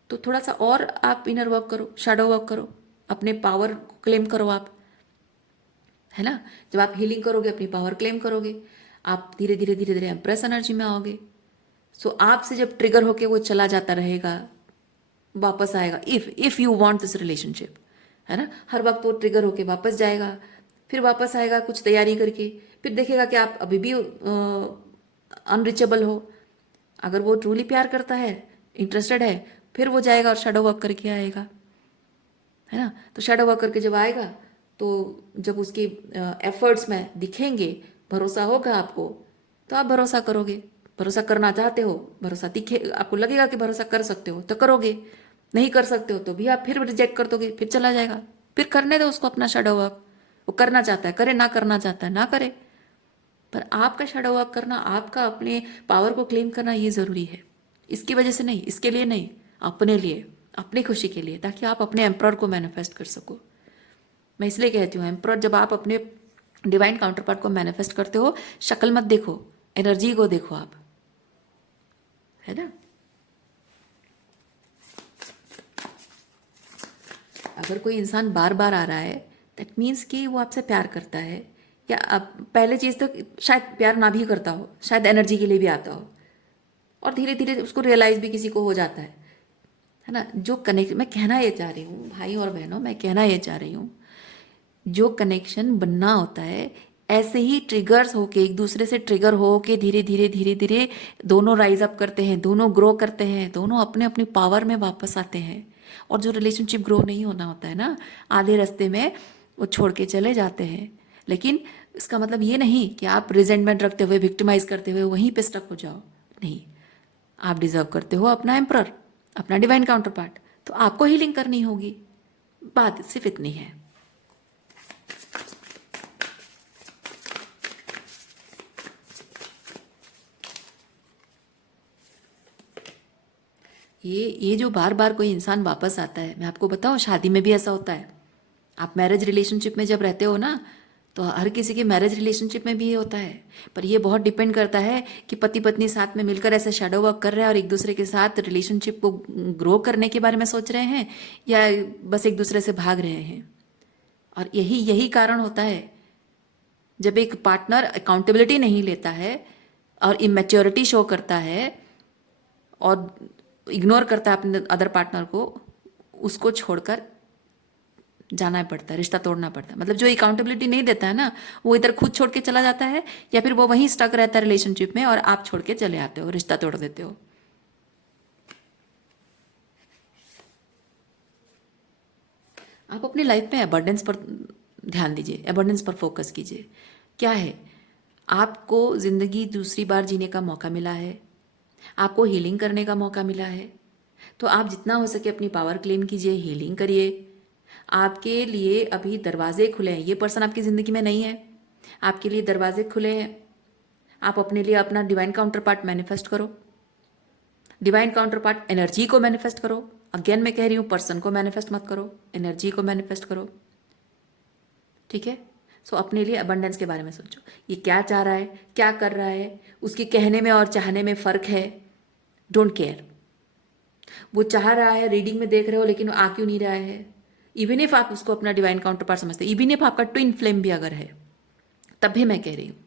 तो थोड़ा सा और आप इनर वर्क करो, शैडो वर्क करो, अपने पावर को क्लेम करो आप, है ना। जब आप हीलिंग करोगे, अपनी पावर क्लेम करोगे, आप धीरे धीरे धीरे धीरे एम्प्रेस एनर्जी में आओगे। सो आपसे जब ट्रिगर होके वो चला जाता रहेगा, वापस आएगा, if you want this relationship, है ना। हर वक्त वो ट्रिगर होके वापस जाएगा, फिर वापस आएगा कुछ तैयारी करके, फिर देखेगा कि आप अभी भी अनरिचेबल हो। अगर वो ट्रूली प्यार करता है, इंटरेस्टेड है, फिर वो जाएगा और शेडो वर्क करके आएगा, है ना। तो शेडो वर्क करके जब आएगा, तो जब उसकी एफर्ट्स में दिखेंगे, भरोसा होगा आपको, तो आप भरोसा करोगे। भरोसा करना चाहते हो, भरोसा दिखे, आपको लगेगा कि भरोसा कर सकते हो तो करोगे, नहीं कर सकते हो तो भी आप फिर रिजेक्ट कर दोगे, फिर चला जाएगा। फिर करने दो उसको अपना शेडो वर्क, वो करना चाहता है करे, ना करना चाहता है ना करे। पर आपका शेडो वर्क करना, आपका अपने पावर को क्लेम करना ये ज़रूरी है। इसकी वजह से नहीं, इसके लिए नहीं, अपने लिए, अपनी खुशी के लिए, ताकि आप अपने एम्प्रॉर को मैनिफेस्ट कर सको। मैं इसलिए कहती हूँ, एम्प्रॉर जब आप अपने डिवाइन काउंटर पार्ट को मैनिफेस्ट करते हो, शक्ल मत देखो, एनर्जी को देखो आप, है ना। अगर कोई इंसान बार बार आ रहा है, दैट मीन्स कि वो आपसे प्यार करता है, या अब पहले चीज़ तो शायद प्यार ना भी करता हो, शायद एनर्जी के लिए भी आता हो, और धीरे धीरे उसको रियलाइज भी किसी को हो जाता है ना। जो कनेक्ट मैं कहना ये चाह रही हूँ भाई और बहनों, मैं कहना ये चाह रही हूँ, जो कनेक्शन बनना होता है, ऐसे ही ट्रिगर्स होके, एक दूसरे से ट्रिगर हो के धीरे धीरे धीरे धीरे दोनों राइज अप करते हैं, दोनों ग्रो करते हैं, दोनों अपने अपनी पावर में वापस आते हैं। और जो रिलेशनशिप ग्रो नहीं होना होता है ना, आधे रास्ते में वो छोड़ के चले जाते हैं। लेकिन इसका मतलब ये नहीं कि आप रिजेंटमेंट रखते हुए, विक्टिमाइज करते हुए वहीं पे स्टक हो जाओ, नहीं। आप डिजर्व करते हो अपना एम्प्रर, अपना डिवाइन काउंटर पार्ट, तो आपको हीलिंग करनी होगी, बात सिर्फ इतनी है। ये जो बार बार कोई इंसान वापस आता है, मैं आपको बताऊं, शादी में भी ऐसा होता है। आप मैरिज रिलेशनशिप में जब रहते हो ना, तो हर किसी के मैरिज रिलेशनशिप में भी ये होता है। पर ये बहुत डिपेंड करता है कि पति पत्नी साथ में मिलकर ऐसे शैडो वर्क कर रहे हैं और एक दूसरे के साथ रिलेशनशिप को ग्रो करने के बारे में सोच रहे हैं, या बस एक दूसरे से भाग रहे हैं। और यही यही कारण होता है जब एक पार्टनर अकाउंटेबिलिटी नहीं लेता है और इमेच्योरिटी शो करता है और इग्नोर करता है अपने अदर पार्टनर को, उसको छोड़कर जाना पड़ता है, रिश्ता तोड़ना पड़ता है। मतलब जो अकाउंटेबिलिटी नहीं देता है ना, वो इधर खुद छोड़ के चला जाता है या फिर वो वहीं स्टक रहता है रिलेशनशिप में और आप छोड़ के चले आते हो, रिश्ता तोड़ देते हो। आप अपनी लाइफ में एबंडेंस पर ध्यान दीजिए, एबंडेंस पर फोकस कीजिए। क्या है, आपको ज़िंदगी दूसरी बार जीने का मौका मिला है, आपको हीलिंग करने का मौका मिला है, तो आप जितना हो सके अपनी पावर क्लेम कीजिए, हीलिंग करिए। आपके लिए अभी दरवाजे खुले हैं, ये पर्सन आपकी ज़िंदगी में नहीं है, आपके लिए दरवाजे खुले हैं। आप अपने लिए अपना डिवाइन काउंटर पार्ट मैनिफेस्ट करो, डिवाइन काउंटर पार्ट एनर्जी को मैनिफेस्ट करो। अगेन मैं कह रही हूँ, पर्सन को मैनिफेस्ट मत करो, एनर्जी को मैनिफेस्ट करो, ठीक है। सो अपने लिए अबंडेंस के बारे में सोचो, ये क्या चाह रहा है, क्या कर रहा है, उसके कहने में और चाहने में फ़र्क है। डोंट केयर, वो चाह रहा है, रीडिंग में देख रहे हो लेकिन वो आ क्यों नहीं रहा है। इवन इफ आप उसको अपना डिवाइन काउंटर पार्ट समझते, इवन इफ आपका ट्विन फ्लेम भी अगर है, तब भी मैं कह रही हूँ,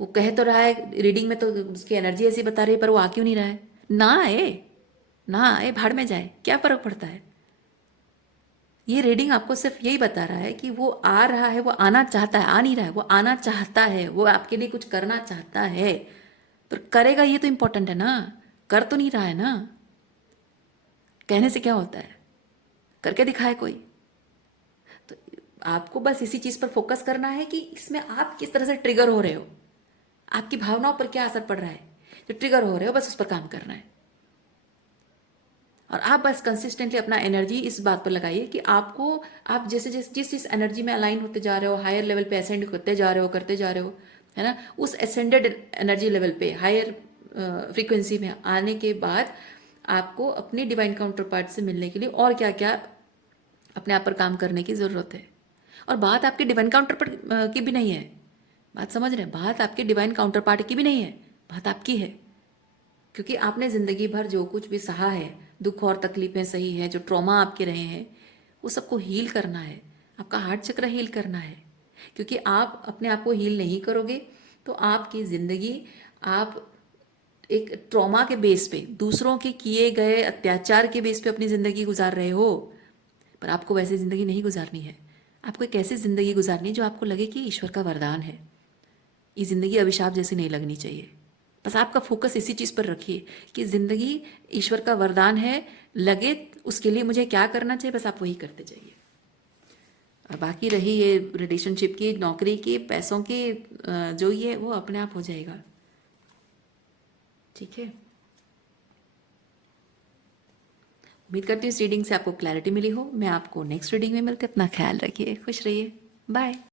वो कह तो रहा है रीडिंग में, तो उसकी एनर्जी ऐसी बता रही है, पर वो आ क्यों नहीं रहा है। ना आए, ना आए, भाड़ में जाए, क्या फ़र्क पड़ता है। ये रीडिंग आपको सिर्फ यही बता रहा है कि वो आ रहा है, वो आना चाहता है, आ नहीं रहा है, वो आना चाहता है, वो आपके लिए कुछ करना चाहता है, पर करेगा ये तो इम्पोर्टेंट है ना। कर तो नहीं रहा है ना, कहने से क्या होता है, करके दिखाए कोई। तो आपको बस इसी चीज़ पर फोकस करना है कि इसमें आप किस तरह से ट्रिगर हो रहे हो, आपकी भावनाओं पर क्या असर पड़ रहा है, जो ट्रिगर हो रहे हो बस उस पर काम करना है। और आप बस कंसिस्टेंटली अपना एनर्जी इस बात पर लगाइए कि आपको, आप जैसे जैसे जिस एनर्जी में अलाइन होते जा रहे हो, हायर लेवल पे असेंड करते जा रहे हो, करते जा रहे हो, है ना, उस असेंडेड एनर्जी लेवल पे, हायर फ्रीक्वेंसी में आने के बाद आपको अपनी डिवाइन काउंटर पार्ट से मिलने के लिए और क्या क्या अपने आप पर काम करने की ज़रूरत है। और बात आपके डिवाइन काउंटर पार्ट की भी नहीं है, बात समझ रहे हैं, बात आपके डिवाइन काउंटर पार्ट की भी नहीं है, बात आपकी है। क्योंकि आपने ज़िंदगी भर जो कुछ भी सहा है, दुख और तकलीफ़ें सही है, जो ट्रॉमा आपके रहे हैं, वो सबको हील करना है, आपका हार्ट चक्र हील करना है। क्योंकि आप अपने आप को हील नहीं करोगे तो आपकी ज़िंदगी, आप एक ट्रॉमा के बेस पे, दूसरों के किए गए अत्याचार के बेस पे अपनी ज़िंदगी गुजार रहे हो। पर आपको वैसी ज़िंदगी नहीं गुजारनी है, आपको एक ऐसी ज़िंदगी गुजारनी है जो आपको लगे कि ईश्वर का वरदान है। ये ज़िंदगी अभिशाप जैसी नहीं लगनी चाहिए। बस आपका फोकस इसी चीज़ पर रखिए कि ज़िंदगी ईश्वर का वरदान है, लगे उसके लिए मुझे क्या करना चाहिए, बस आप वही करते जाइए। और बाकी रही ये रिलेशनशिप की, नौकरी की, पैसों की, जो ये वो अपने आप हो जाएगा, ठीक है। उम्मीद करती हूँ इस रीडिंग से आपको क्लैरिटी मिली हो। मैं आपको नेक्स्ट रीडिंग में मिलते, अपना ख्याल रखिए, खुश रहिए, बाय।